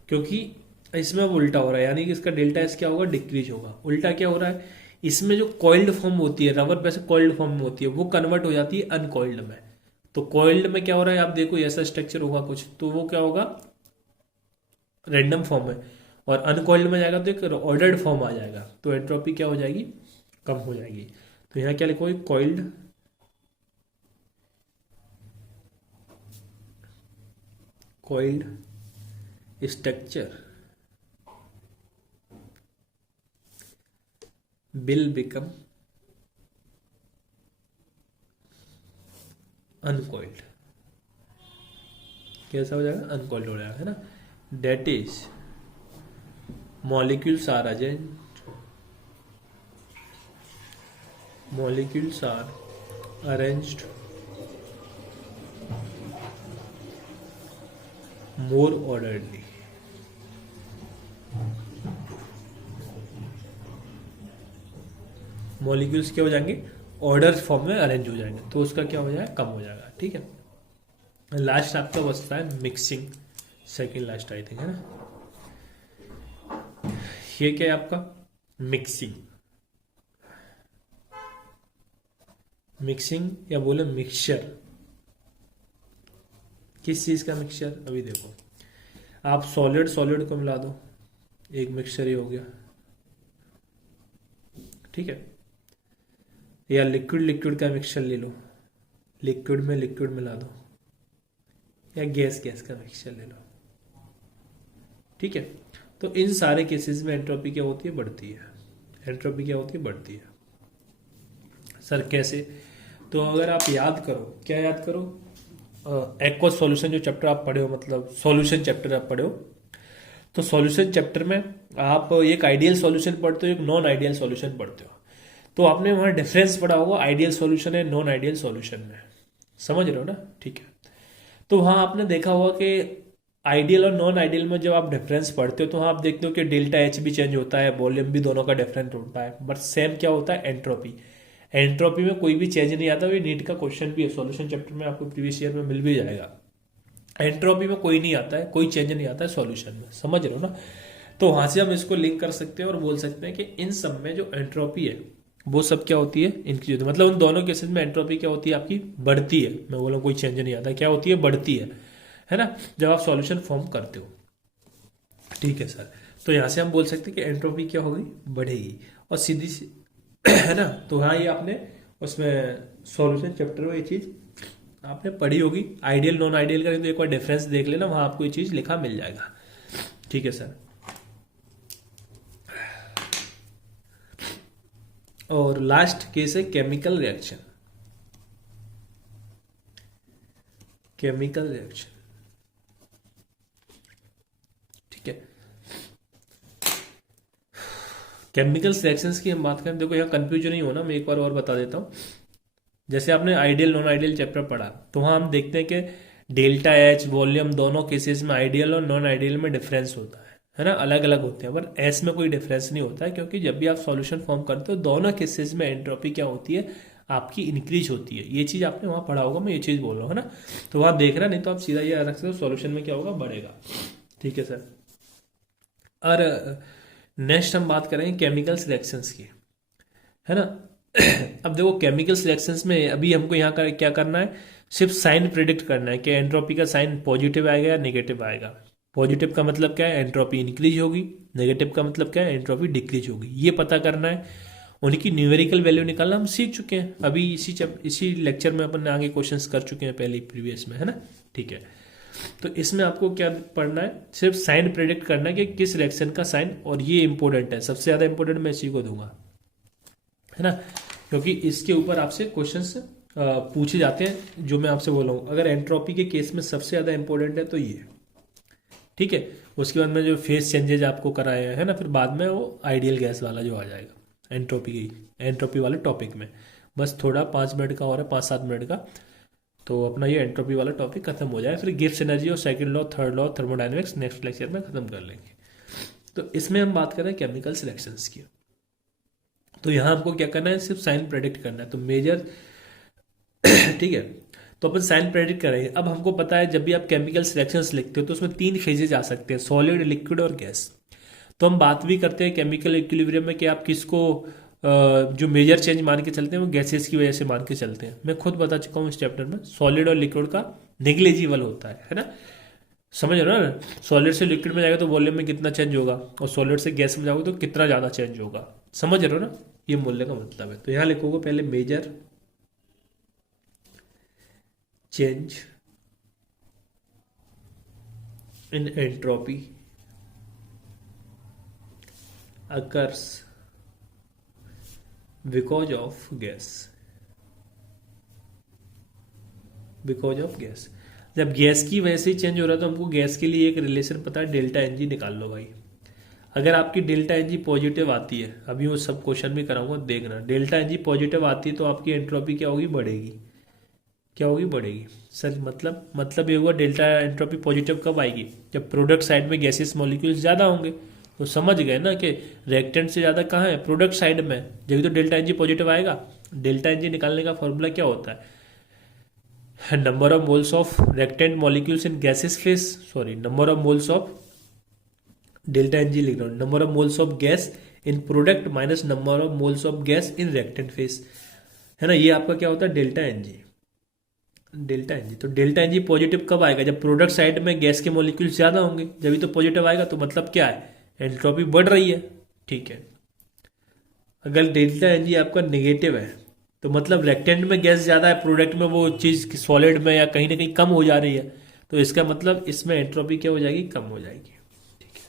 क्योंकि इसमें अब उल्टा हो रहा है, यानी कि इसका डेल्टा एस क्या होगा, डिक्रीज होगा। उल्टा क्या हो रहा है, इसमें जो कॉइल्ड फॉर्म होती है, रबर वैसे कॉइल्ड फॉर्म में होती है, वो कन्वर्ट हो जाती है अनकॉइल्ड में। तो कॉइल्ड में क्या हो रहा है, आप देखो ऐसा स्ट्रक्चर होगा कुछ, तो वो क्या होगा, रैंडम फॉर्म में, और अनकॉइल्ड में जाएगा तो एक ऑर्डर्ड फॉर्म आ जाएगा, तो एंट्रोपी क्या हो जाएगी, कम हो जाएगी। तो यहाँ क्या लिखो, coiled coiled structure will become uncoiled. कैसा हो जाएगा, अनकॉइल्ड हो जाएगा, है ना। That is molecules are arranged more orderly. Molecules क्या हो जाएंगे, ऑर्डर फॉर्म में अरेंज हो जाएंगे, तो उसका क्या हो जाएगा, कम हो जाएगा। ठीक है, लास्ट आपका बचता है mixing, second last I think, है ना। ये क्या है आपका, मिक्सिंग। मिक्सिंग या बोले मिक्सचर, किस चीज का मिक्सचर, अभी देखो आप सॉलिड सॉलिड को मिला दो, एक मिक्सचर ही हो गया। ठीक है, या लिक्विड लिक्विड का मिक्सचर ले लो, लिक्विड में लिक्विड मिला दो, या गैस गैस का मिक्सचर ले लो। ठीक है, तो इन सारे केसेस में एंट्रोपी क्या होती है, बढ़ती है। एंट्रोपी क्या होती है, बढ़ती है। सर कैसे, तो अगर आप याद करो, क्या याद करो, एक्वस सॉल्यूशन जो चैप्टर आप पढ़े हो, मतलब सॉल्यूशन चैप्टर आप पढ़े हो, तो सॉल्यूशन चैप्टर में आप एक आइडियल सॉल्यूशन पढ़ते हो, एक नॉन आइडियल सॉल्यूशन पढ़ते हो। तो आपने वहां डिफरेंस पढ़ा होगा आइडियल सॉल्यूशन है नॉन आइडियल सॉल्यूशन में, समझ रहे हो ना। ठीक है, तो वहां आपने देखा होगा कि आइडियल और नॉन आइडियल में जब आप डिफरेंस पढ़ते हो तो वहां आप देखते हो कि डेल्टा एच भी चेंज होता है, वॉल्यूम भी दोनों का डिफरेंट होता है, बट सेम क्या होता है, एंट्रोपी। एंट्रोपी में कोई भी चेंज नहीं आता। ये नीट का क्वेश्चन भी है, सॉल्यूशन चैप्टर में आपको प्रीवियस ईयर में मिल भी जाएगा। एंट्रोपी में कोई नहीं आता है, कोई चेंज नहीं आता है सॉल्यूशन में, समझ रहे हो ना। तो वहां से हम इसको लिंक कर सकते हैं और बोल सकते हैं कि इन सब में जो एंट्रोपी है वो सब क्या होती है, इनकी जो मतलब उन दोनों केसेस में एंट्रोपी क्या होती है आपकी, बढ़ती है। मैं बोला कोई चेंज नहीं आता, क्या होती है, बढ़ती है ना, जब आप सॉल्यूशन फॉर्म करते हो। ठीक है सर, तो यहां से हम बोल सकते हैं कि एंट्रोपी क्या होगी, बढ़ेगी। और सीधी सी है ना, तो हाँ ये आपने उसमें सॉल्यूशन चैप्टर में ये चीज आपने पढ़ी होगी। आइडियल नॉन आइडियल का तो एक बार डिफरेंस देख लेना, वहां आपको ये चीज लिखा मिल जाएगा। ठीक है सर, और लास्ट केस है केमिकल रिएक्शन। केमिकल रिएक्शन, ठीक है, केमिकल रिएक्शंस की हम बात करें, देखो यहाँ कंफ्यूजन नहीं होना, मैं एक बार और बता देता हूँ। जैसे आपने आइडियल नॉन आइडियल चैप्टर पढ़ा, तो वहां हम देखते हैं कि डेल्टा एच वॉल्यूम दोनों केसेस में आइडियल और नॉन आइडियल में डिफरेंस होता है ना, अलग अलग होते हैं। पर एस में कोई डिफरेंस नहीं होता है, क्योंकि जब भी आप सॉल्यूशन फॉर्म करते हो दोनों केसेस में एंट्रोपी क्या होती है, आपकी इंक्रीज होती है। ये चीज आपने वहां पढ़ा होगा, मैं ये चीज बोल रहा हूँ, है ना। तो वहां देख रहा, नहीं तो आप सीधा ये रख सकते हो, सॉल्यूशन में क्या होगा, बढ़ेगा। ठीक है सर, और नेक्स्ट हम बात करेंगे केमिकल रिएक्शंस की। है ना। अब देखो केमिकल सिलेक्शंस में अभी हमको यहाँ का क्या करना है, सिर्फ साइन प्रिडिक्ट करना है कि एंट्रोपी का साइन पॉजिटिव आएगा या नेगेटिव आएगा। पॉजिटिव का मतलब क्या है, एंट्रोपी इंक्रीज होगी, नेगेटिव का मतलब क्या है, एंट्रोपी डिक्रीज होगी, ये पता करना है। उनकी न्यूमेरिकल वैल्यू निकालना हम सीख चुके हैं अभी, इसी लेक्चर में अपन आगे क्वेश्चंस कर चुके हैं पहले प्रीवियस में, है ना। ठीक है, तो इसमें आपको क्या पढ़ना है, सिर्फ साइन प्रेडिक्ट करना है कि किस रिएक्शन का साइन, और ये इंपॉर्टेंट है, सबसे ज़्यादा इंपॉर्टेंट मैं इसी को दूंगा, है ना, क्योंकि इसके ऊपर आपसे क्वेश्चंस पूछे जाते हैं जो मैं आपसे बोल रहा हूँ। अगर एंट्रोपी के केस में सबसे ज़्यादा इंपॉर्टेंट है तो ये, ठीक है। उसके बाद में जो फेस चेंजेज आपको कराए हैं, है ना, फिर बाद में वो आइडियल गैस वाला जो आ जाएगा एंट्रोपी वाले टॉपिक में। बस थोड़ा 5 मिनट का और है, 5-7 मिनट का, तो अपना ये एंट्रोपी वाला टॉपिक खत्म हो जाए, फिर गिब्स एनर्जी और second law, third law, thermodynamics next lecture में खत्म कर लेंगे। तो इसमें हम बात कर रहे हैं केमिकल सिलेक्शंस की। तो यहाँ आपको क्या करना है, सिर्फ साइन प्रेडिक्ट करना है, तो मेजर ठीक है। तो अपन साइन प्रेडिक्ट करेंगे। अब हमको पता है जब भी आप केमिकल सिलेक्शंस लिखते हो तो उसमें 3 फेजेज आ सकते हैं, सॉलिड, लिक्विड और गैस। तो हम बात भी करते हैं केमिकल इक्विलिब्रियम में कि आप किसको जो मेजर चेंज मान के चलते हैं वो गैसेस की वजह से मान के चलते हैं। मैं खुद बता चुका हूँ इस चैप्टर में, सॉलिड और लिक्विड का नेग्लिजिबल होता है ना। समझ रहे हो ना, सॉलिड से लिक्विड में जाएगा तो वॉल्यूम में कितना चेंज होगा, और सॉलिड से गैस में जाओगे तो कितना ज़्यादा चेंज होगा। समझ रहे हो ना, ये मूल्य का मतलब है। तो यहाँ लिखोगे पहले major change in entropy occurs because of gas, because of gas. जब गैस की वजह से चेंज हो रहा है तो हमको गैस के लिए एक रिलेशन पता है, डेल्टा एन जी निकाल लो भाई। अगर आपकी डेल्टा एन जी पॉजिटिव आती है, अभी वो सब क्वेश्चन भी कराऊंगा देखना, डेल्टा एन जी पॉजिटिव आती है तो आपकी एंट्रोपी क्या होगी, बढ़ेगी। क्या होगी, बढ़ेगी। सर मतलब ये हुआ डेल्टा एंट्रोपी पॉजिटिव कब आएगी, जब प्रोडक्ट साइड में गैसेस मॉलिक्यूल्स ज़्यादा होंगे। तो समझ गए ना कि रिएक्टेंट से ज़्यादा कहाँ है, प्रोडक्ट साइड में, जब तो डेल्टा एन जी पॉजिटिव आएगा। डेल्टा एन जी निकालने का फॉर्मूला क्या होता है, number of moles of reactant molecules in gases phase, sorry number of moles of, delta N G लिख रहा हूँ, number of moles of gas in product minus number of moles of gas in reactant phase, है ना। ये आपका क्या होता है, delta N G. Delta N G, तो डेल्टा एन जी पॉजिटिव कब आएगा, जब प्रोडक्ट साइड में गैस के मॉलिक्यूल्स ज्यादा होंगे, जब तो पॉजिटिव आएगा। तो मतलब क्या है, एंट्रोपी बढ़ रही है, ठीक है। अगर डेल्टा एन जी आपका नेगेटिव है तो मतलब रेक्टेंट में गैस ज्यादा है, प्रोडक्ट में वो चीज सॉलिड में या कहीं ना कहीं कम हो जा रही है, तो इसका मतलब इसमें एंट्रोपी क्या हो जाएगी, कम हो जाएगी, ठीक है।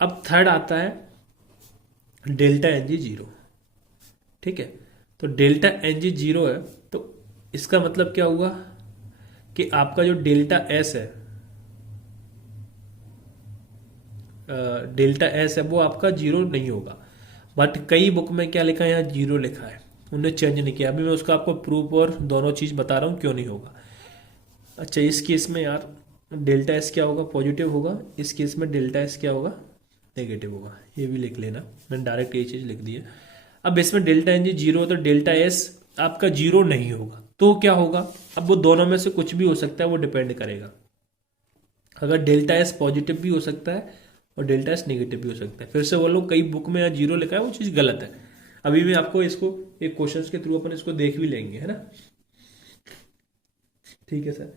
अब थर्ड आता है डेल्टा एन जी जीरो, ठीक है। तो डेल्टा एन जी जीरो है तो इसका मतलब क्या हुआ कि आपका जो डेल्टा एस है, डेल्टा एस है वो आपका जीरो नहीं होगा। बट कई बुक में क्या लिखा है, यहाँ जीरो लिखा है, उन्होंने चेंज नहीं किया। अभी मैं उसका आपको प्रूफ और दोनों चीज बता रहा हूँ क्यों नहीं होगा। अच्छा, इस केस में यार डेल्टा एस क्या होगा, पॉजिटिव होगा। इस केस में डेल्टा एस क्या होगा, नेगेटिव होगा। ये भी लिख लेना, मैंने डायरेक्ट ये चीज लिख दी है। अब इसमें डेल्टा एन जी जीरो हो तो डेल्टा एस आपका जीरो नहीं होगा, तो क्या होगा, अब वो दोनों में से कुछ भी हो सकता है, वो डिपेंड करेगा। अगर डेल्टा एस पॉजिटिव भी हो सकता है और डेल्टा एस नेगेटिव भी हो सकता है। फिर से बोलो, कई बुक में यहाँ जीरो लिखा है वो चीज़ गलत है। अभी मैं आपको इसको एक क्वेश्चंस के थ्रू अपन इसको देख भी लेंगे, है ना। ठीक है सर,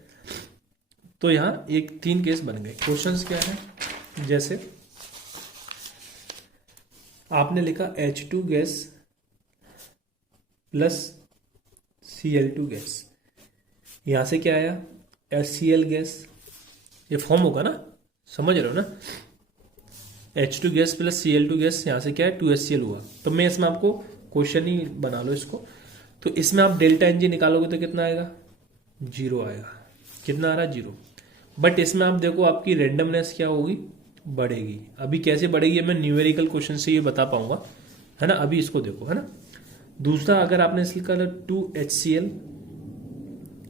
तो यहाँ एक 3 केस बन गए। क्वेश्चंस क्या है, जैसे आपने लिखा H2 gas plus Cl2 gas, यहां से क्या आया, HCl गैस, ये फॉर्म होगा ना, समझ रहे हो ना। H2 gas plus Cl2 gas, यहाँ से क्या है 2HCl हुआ। तो मैं इसमें आपको क्वेश्चन ही बना लो इसको। तो इसमें आप डेल्टा एन जी निकालोगे तो कितना आएगा, जीरो आएगा। कितना आ रहा है, जीरो। बट इसमें आप देखो आपकी रेंडमनेस क्या होगी, बढ़ेगी। अभी कैसे बढ़ेगी मैं न्यूमेरिकल क्वेश्चन से ये बता पाऊंगा, है ना। अभी इसको देखो, है ना। दूसरा, अगर आपने इसलिए कहा 2HCl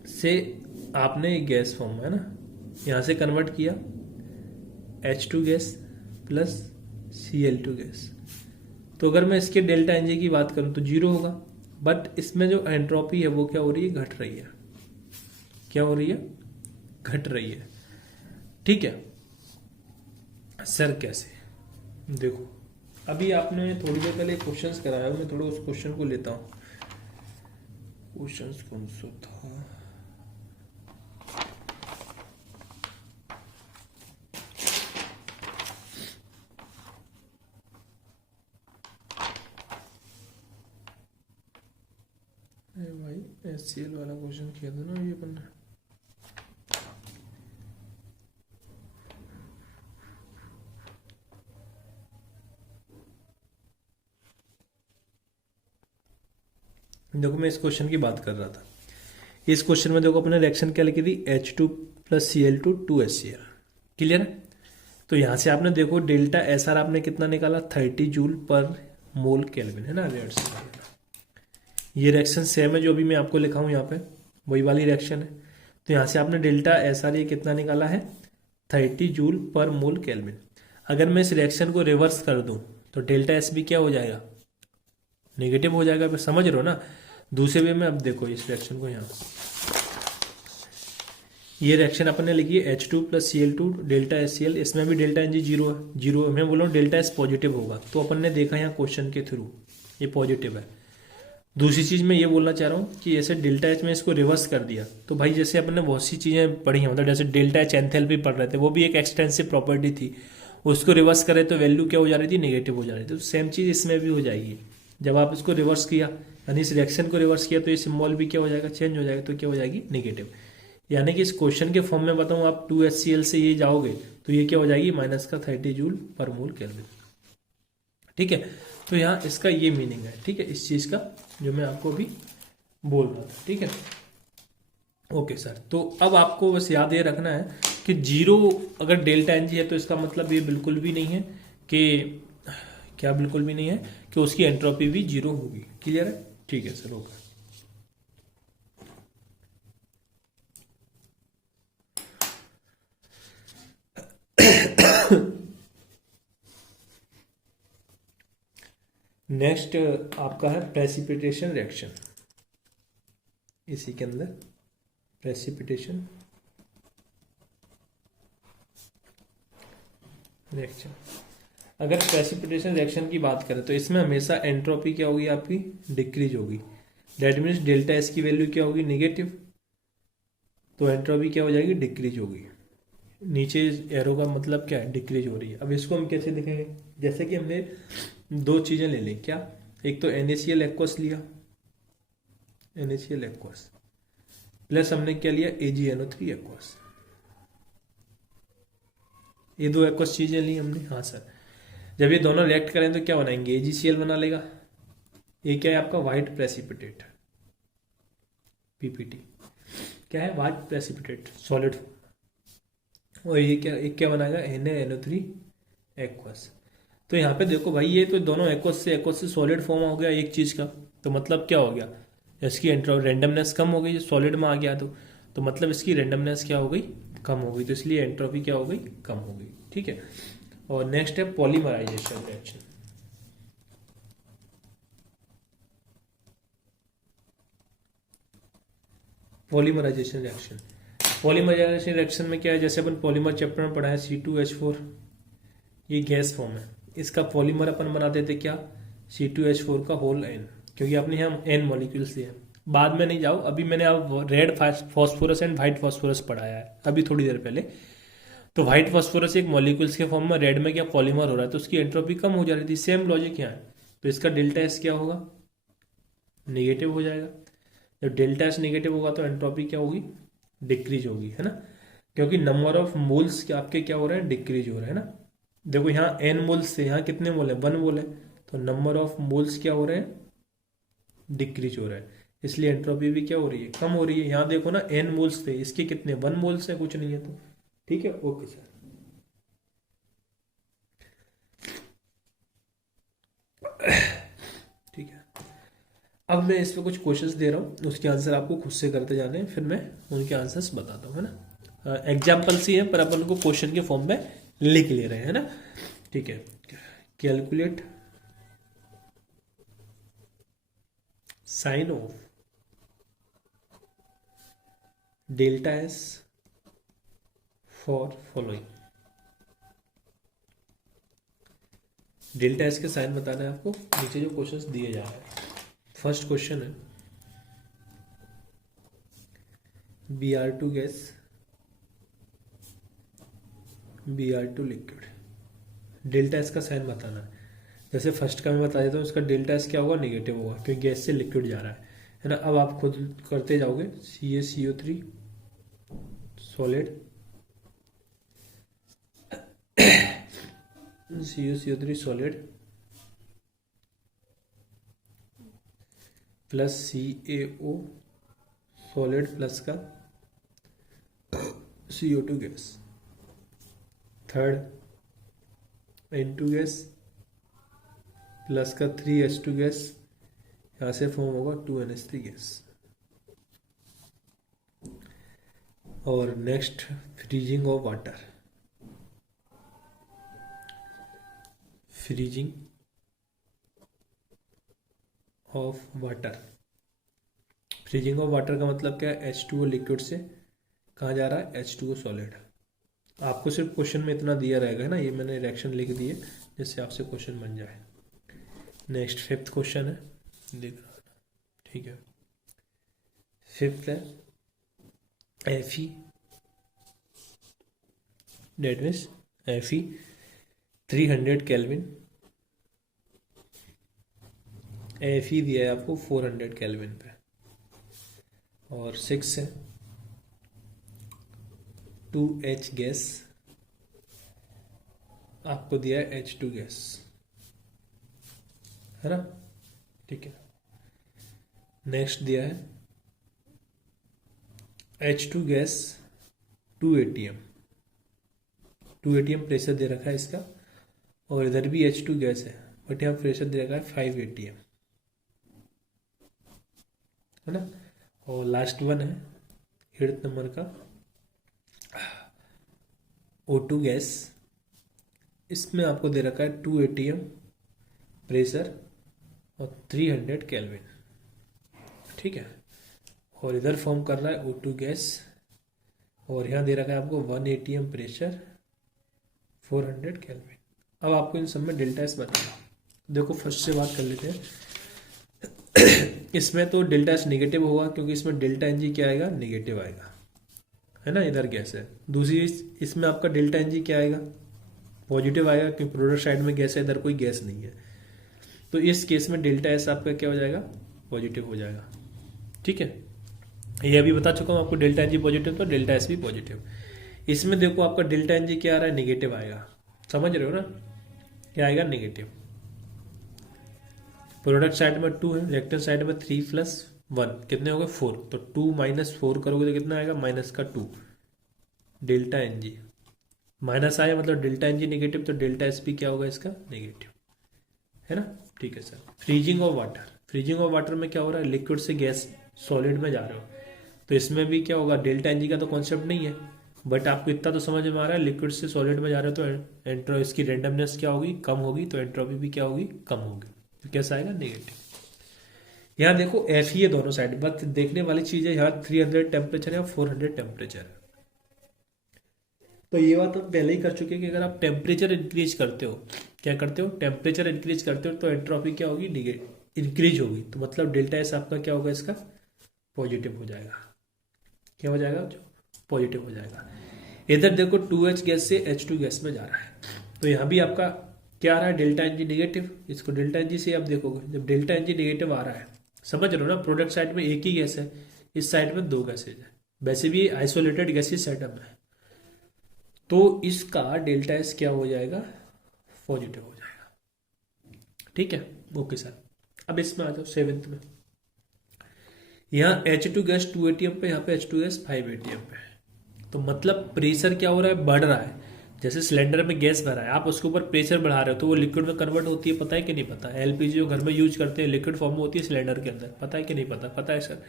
से आपने गैस फॉर्म है ना, यहां से कन्वर्ट किया H2 gas plus Cl2 gas, तो अगर मैं इसके डेल्टा एन जी की बात करूं तो जीरो होगा। बट इसमें जो एंट्रोपी है वो क्या हो रही है, घट रही है। क्या हो रही है, घट रही है, ठीक है। सर कैसे, देखो अभी आपने थोड़ी देर पहले क्वेश्चंस कराया, मैं थोड़ा उस क्वेश्चन को लेता हूँ। क्वेश्चंस कौन सा था? अरे भाई एचसीएल वाला क्वेश्चन किया था ना ये अपन ने। देखो मैं इस क्वेश्चन की बात कर रहा था। इस क्वेश्चन में देखो अपने रिएक्शन क्या लिखी थी, H2 + Cl2 2HCl। क्लियर है? तो यहां से आपने देखो डेल्टा एस आर आपने कितना निकाला, 30 जूल पर मोल केल्विन, है ना, रेट से निकालना। ये रिएक्शन सेम है जो अभी मैं आपको लिखा हूं यहाँ पे, वही वाली रिएक्शन है। तो यहाँ से आपने डेल्टा एस आर ये कितना निकाला है, 30 जूल पर मोल केल्विन। अगर मैं इस रिएक्शन को रिवर्स कर दूं तो डेल्टा एस भी क्या हो जाएगा, नेगेटिव हो जाएगा। आप समझ रहे हो ना? दूसरे वे में अब देखो इस रिएक्शन को, यहाँ ये रिएक्शन अपन ने लिखी है H2 + Cl2 डेल्टा HCl, इसमें भी डेल्टा Ng जीरो है, जीरो है। मैं बोल रहा हूँ डेल्टा एस पॉजिटिव होगा, तो अपन ने देखा यहाँ क्वेश्चन के थ्रू ये पॉजिटिव है। दूसरी चीज मैं ये बोलना चाह रहा हूँ कि जैसे डेल्टा एच में इसको रिवर्स कर दिया तो भाई जैसे अपन ने बहुत सी चीजें पढ़ी हैं, मतलब जैसे डेल्टा एच एंथैल्पी पढ़ रहे थे, वो भी एक एक्सटेंसिव प्रॉपर्टी थी, उसको रिवर्स करे तो वैल्यू क्या हो जा रही थी, नेगेटिव हो जा रही थी। तो सेम चीज इसमें भी हो जाएगी। जब आप इसको रिवर्स किया, यानी इस रिएक्शन को रिवर्स किया, तो ये सिम्बॉल भी क्या हो जाएगा, चेंज हो जाएगा, तो क्या हो जाएगी, नेगेटिव। यानी कि इस क्वेश्चन के फॉर्म में बताऊं, आप 2HCl से ये जाओगे तो ये क्या हो जाएगी, -30 जूल पर मोल केल्विन। ठीक है? तो यहाँ इसका ये मीनिंग है, ठीक है, इस चीज का जो मैं आपको अभी बोल रहा था। ठीक है, ओके सर। तो अब आपको बस याद ये रखना है कि जीरो अगर डेल्टा एन जी है तो इसका मतलब ये बिल्कुल भी नहीं है कि क्या, बिल्कुल भी नहीं है कि उसकी एंट्रोपी भी जीरो होगी। क्लियर है? ठीक है सर, ओके। नेक्स्ट आपका है प्रेसिपिटेशन रिएक्शन। इसी के अंदर प्रेसिपिटेशन रिएक्शन, अगर प्रेसिपिटेशन रिएक्शन की बात करें तो इसमें हमेशा एंट्रोपी क्या होगी, आपकी डिक्रीज होगी। दैट मीन्स डेल्टा एस की वैल्यू क्या होगी, नेगेटिव, तो एंट्रोपी क्या हो जाएगी, डिक्रीज होगी। नीचे एरो का मतलब क्या है, डिक्रीज हो रही है। अब इसको हम कैसे लिखेंगे, जैसे कि हमने दो चीजें ले ली, क्या, एक तो NaCl एक्वस लिया, NaCl एक्वस, प्लस हमने क्या लिया, AgNO3 एक्वस। ये दो एक्वस चीजें ली हमने। हाँ सर, जब ये दोनों रिएक्ट करें तो क्या बनाएंगे, AgCl बना लेगा। ये क्या है आपका, व्हाइट प्रेसिपिटेट, PPT क्या है, व्हाइट प्रेसिपिटेट सॉलिड। और ये क्या, एक क्या बनाएगा, NaNO3 एक्वस। तो यहाँ पे देखो भाई, ये तो दोनों एक्वस से सॉलिड फॉर्म हो गया एक चीज का, तो मतलब क्या हो गया, इसकी रेंडमनेस कम हो गई, सॉलिड में आ गया तो मतलब इसकी रेंडमनेस क्या हो गई, कम हो गई, तो इसलिए एंट्रोपी क्या हो गई, कम हो गई। ठीक है? और नेक्स्ट है polymerisation reaction. Polymerisation reaction, polymerisation reaction में क्या है, जैसे अपन पॉलीमर चैप्टर में पढ़ा है, C2H4 ये गैस फॉर्म है, इसका पॉलीमर अपन बना देते क्या, C2H4 का होल N, क्योंकि आपने यहाँ N मॉलिक्यूल्स लिए। बाद में नहीं जाओ, अभी मैंने अब red phosphorus and white phosphorus पढ़ाया है अभी थोड़ी देर पहले। तो व्हाइट फॉस्फोरस एक मॉलिक्यूल्स के फॉर्म में, रेड में क्या पॉलीमर हो रहा है, तो उसकी एंट्रोपी कम हो जा रही थी। सेम लॉजिक यहाँ है, तो इसका डेल्टा एस क्या होगा, नेगेटिव हो जाएगा। जब डेल्टा एस नेगेटिव होगा तो एंट्रोपी क्या होगी, डिक्रीज होगी, है ना, क्योंकि नंबर ऑफ मोल्स आपके क्या हो रहे हैं, डिक्रीज हो रहे हैं ना। देखो यहाँ N मोल्स थे, यहाँ कितने मोल है, 1 मोल है, तो नंबर ऑफ मोल्स क्या हो रहे हैं, डिक्रीज हो रहा है, इसलिए एंट्रोपी भी क्या हो रही है, कम हो रही है। यहाँ देखो ना N मोल्स थे, इसके कितने, 1 मोल्स है, कुछ नहीं है तो। ठीक है, ओके सर। ठीक है, अब मैं इस पे कुछ क्वेश्चंस दे रहा हूँ, उसके आंसर आपको खुद से करते जाने हैं, फिर मैं उनके आंसर्स बताता हूँ, है ना। एग्जाम्पल्स ही है पर अपन को क्वेश्चन के फॉर्म में लिख ले रहे हैं, है ना। ठीक है, calculate sign of delta S for following. डेल्टा एस के साइन बताना है आपको, नीचे जो क्वेश्चंस दिए जा रहे हैं। फर्स्ट क्वेश्चन है Br2 gas, Br2 liquid, delta S का साइन बताना है। जैसे फर्स्ट का मैं बता देता हूँ, इसका डेल्टा एस क्या होगा, नेगेटिव होगा, क्योंकि गैस से लिक्विड जा रहा है ना। अब आप खुद करते जाओगे, CaCO3 solid, CaCO3 solid plus CaO solid plus का CO2 gas. Third N2 gas plus का 3H2 गैस, यहाँ से फॉर्म होगा 2NH3 गैस। और next freezing of water, freezing of water, freezing of water का मतलब क्या है, H2O लिक्विड से कहाँ जा रहा है, H2O सॉलिड। आपको सिर्फ क्वेश्चन में इतना दिया रहेगा ना, ये मैंने रिएक्शन लिख दिए जिससे आपसे क्वेश्चन बन जाए। नेक्स्ट फिफ्थ क्वेश्चन है, देख रहा है, ठीक है। फिफ्थ है Fe, that means Fe 300 kelvin, Fe दिया है आपको 400 केल्विन पे। और 6 है 2H गैस, आपको दिया है H2 गैस, है ना, ठीक है। नेक्स्ट दिया है H2 gas 2 atm, 2 atm pressure दे रखा है इसका, और इधर भी H2 गैस है बट यहाँ प्रेशर दे रखा है 5 atm, है ना। और लास्ट वन है 8th नंबर का O2 गैस, इसमें आपको दे रखा है 2 atm प्रेशर और 300 केल्विन, ठीक है। और इधर फॉर्म कर रहा है O2 गैस, और यहाँ दे रखा है आपको 1 atm प्रेशर 400 केल्विन। अब आपको इन सब में डेल्टा एस बताना। देखो फर्स्ट से बात कर लेते हैं। इसमें तो डेल्टा एस निगेटिव होगा क्योंकि इसमें डेल्टा एन जी क्या आएगा, निगेटिव आएगा, है ना, इधर गैस है। दूसरी इसमें आपका डेल्टा एन जी क्या आएगा, पॉजिटिव आएगा, क्योंकि प्रोडक्ट साइड में गैस है, इधर कोई गैस नहीं है। तो इस केस में डेल्टा एस आपका क्या हो जाएगा, पॉजिटिव हो जाएगा, ठीक है। ये अभी बता चुका हूँ आपको, डेल्टा एन जी पॉजिटिव तो डेल्टा एस भी पॉजिटिव। इसमें देखो आपका डेल्टा एन जी क्या आ रहा है, निगेटिव आएगा, समझ रहे हो ना, क्या आएगा, निगेटिव। प्रोडक्ट साइड में 2 है, रिएक्टेंट साइड में 3 + 1 कितने हो गए, 4। तो 2 - 4 करोगे तो कितना आएगा, -2 डेल्टा एन जी। माइनस आया मतलब डेल्टा एन जी निगेटिव, तो डेल्टा एस भी क्या होगा इसका, निगेटिव, है ना, ठीक है sir. Freezing of water, freezing of water में क्या हो रहा है, लिक्विड से गैस सॉलिड में जा रहे हो, तो इसमें भी क्या होगा, डेल्टा एन जी का तो कॉन्सेप्ट नहीं है, बट आपको इतना तो समझ में आ रहा है, लिक्विड से सॉलिड में जा रहे हो तो एंट्रो इसकी रेंडमनेस क्या होगी, कम होगी, तो एंट्रोपी भी क्या होगी, कम होगी, तो कैसा आएगा, नेगेटिव। यहाँ देखो एफ ही है दोनों साइड, बस देखने वाली चीज है, यहाँ 300 टेम्परेचर है, 400 टेम्परेचर है। तो ये बात हम पहले ही कर चुके हैं कि अगर आप टेम्परेचर इंक्रीज करते हो, क्या करते हो, टेम्परेचर इंक्रीज करते हो, तो एंट्रोपी क्या होगी, इंक्रीज होगी, तो मतलब डेल्टा एस आपका क्या होगा, इसका पॉजिटिव हो जाएगा, क्या हो जाएगा, जो पॉजिटिव हो जाएगा। इधर देखो 2H गैस से H2 गैस में जा रहा है, तो यहाँ भी आपका क्या आ रहा है, डेल्टा एन जी निगेटिव। इसको डेल्टा एन जी से आप देखोगे, जब डेल्टा एन जी निगेटिव आ रहा है, समझ रहे हो ना, प्रोडक्ट साइड में एक ही गैस है, इस साइड में 2 गैसेज है, वैसे भी आइसोलेटेड गैसेज सेटअप है, तो इसका डेल्टा एस क्या हो जाएगा, पॉजिटिव हो जाएगा, ठीक है, ओके सर। अब इसमें आ जाओ 7th में, यहाँ H2 गैस 2 atm पे, यहाँ पे H2 गैस 5 atm पे, तो मतलब प्रेशर क्या हो रहा है, बढ़ रहा है। जैसे सिलेंडर में गैस भरा है, आप उसके ऊपर प्रेशर बढ़ा रहे हो तो वो लिक्विड में कन्वर्ट होती है, पता है कि नहीं पता। एलपीजी जो घर में यूज करते हैं लिक्विड फॉर्म में होती है सिलेंडर के अंदर, पता है कि नहीं पता, पता है सर।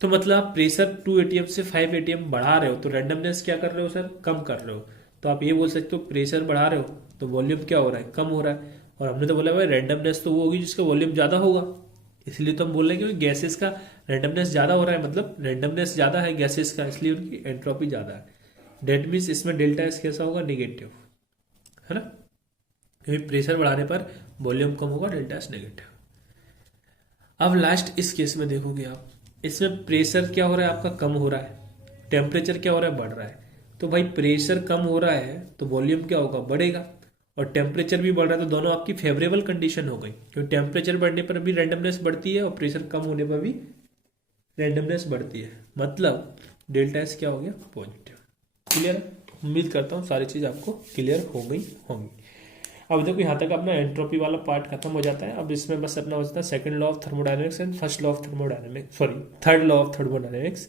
तो मतलब आप प्रेशर 2 atm से 5 atm बढ़ा रहे हो, तो रैंडमनेस क्या कर रहे हो सर, कम कर रहे हो। तो आप ये बोल सकते हो प्रेशर बढ़ा रहे हो तो वॉल्यूम क्या हो रहा है, कम हो रहा है। और हमने तो बोला भाई रैंडमनेस तो वो होगी जिसका वॉल्यूम ज्यादा होगा, इसलिए तो हम बोल रहे हैं कि गैसेस का रैंडमनेस ज्यादा हो रहा है, मतलब रैंडमनेस ज्यादा है गैसेस का, इसलिए उनकी एंट्रोपी ज्यादा है। डेट मीन्स इसमें डेल्टा एस कैसा होगा, निगेटिव, है ना। क्योंकि प्रेशर बढ़ाने पर वॉल्यूम कम होगा, डेल्टा एस नेगेटिव। अब लास्ट इस केस में देखोगे आप, इसमें प्रेशर क्या हो रहा है आपका, कम हो रहा है, टेम्परेचर क्या हो रहा है, बढ़ रहा है। तो भाई प्रेशर कम हो रहा है तो वॉल्यूम क्या होगा, बढ़ेगा, और टेम्परेचर भी बढ़ रहा है, तो दोनों आपकी फेवरेबल कंडीशन हो गई, क्योंकि टेम्परेचर बढ़ने पर भी रैंडमनेस बढ़ती है और प्रेशर कम होने पर भी रैंडमनेस बढ़ती है, मतलब डेल्टा एस क्या हो गया, पॉजिटिव। क्लियर है? उम्मीद करता हूँ सारी चीज़ आपको क्लियर हो गई होंगी। अब देखो यहाँ तक अपना एंट्रोपी वाला पार्ट खत्म हो जाता है। अब इसमें बस अपना हो जाता है second law of thermodynamics and first law of thermodynamics, sorry third law of thermodynamics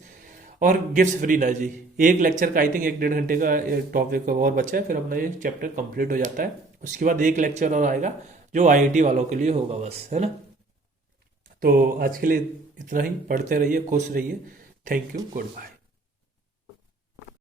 और गिब्स फ्री एनर्जी। एक लेक्चर का आई थिंक 1-1.5 घंटे का टॉपिक और बचा है, फिर अपना ये चैप्टर कंप्लीट हो जाता है। उसके बाद एक लेक्चर और आएगा जो आईआईटी वालों के लिए होगा बस, है ना। तो आज के लिए इतना ही, पढ़ते रहिए, खुश रहिए। Thank you, good bye.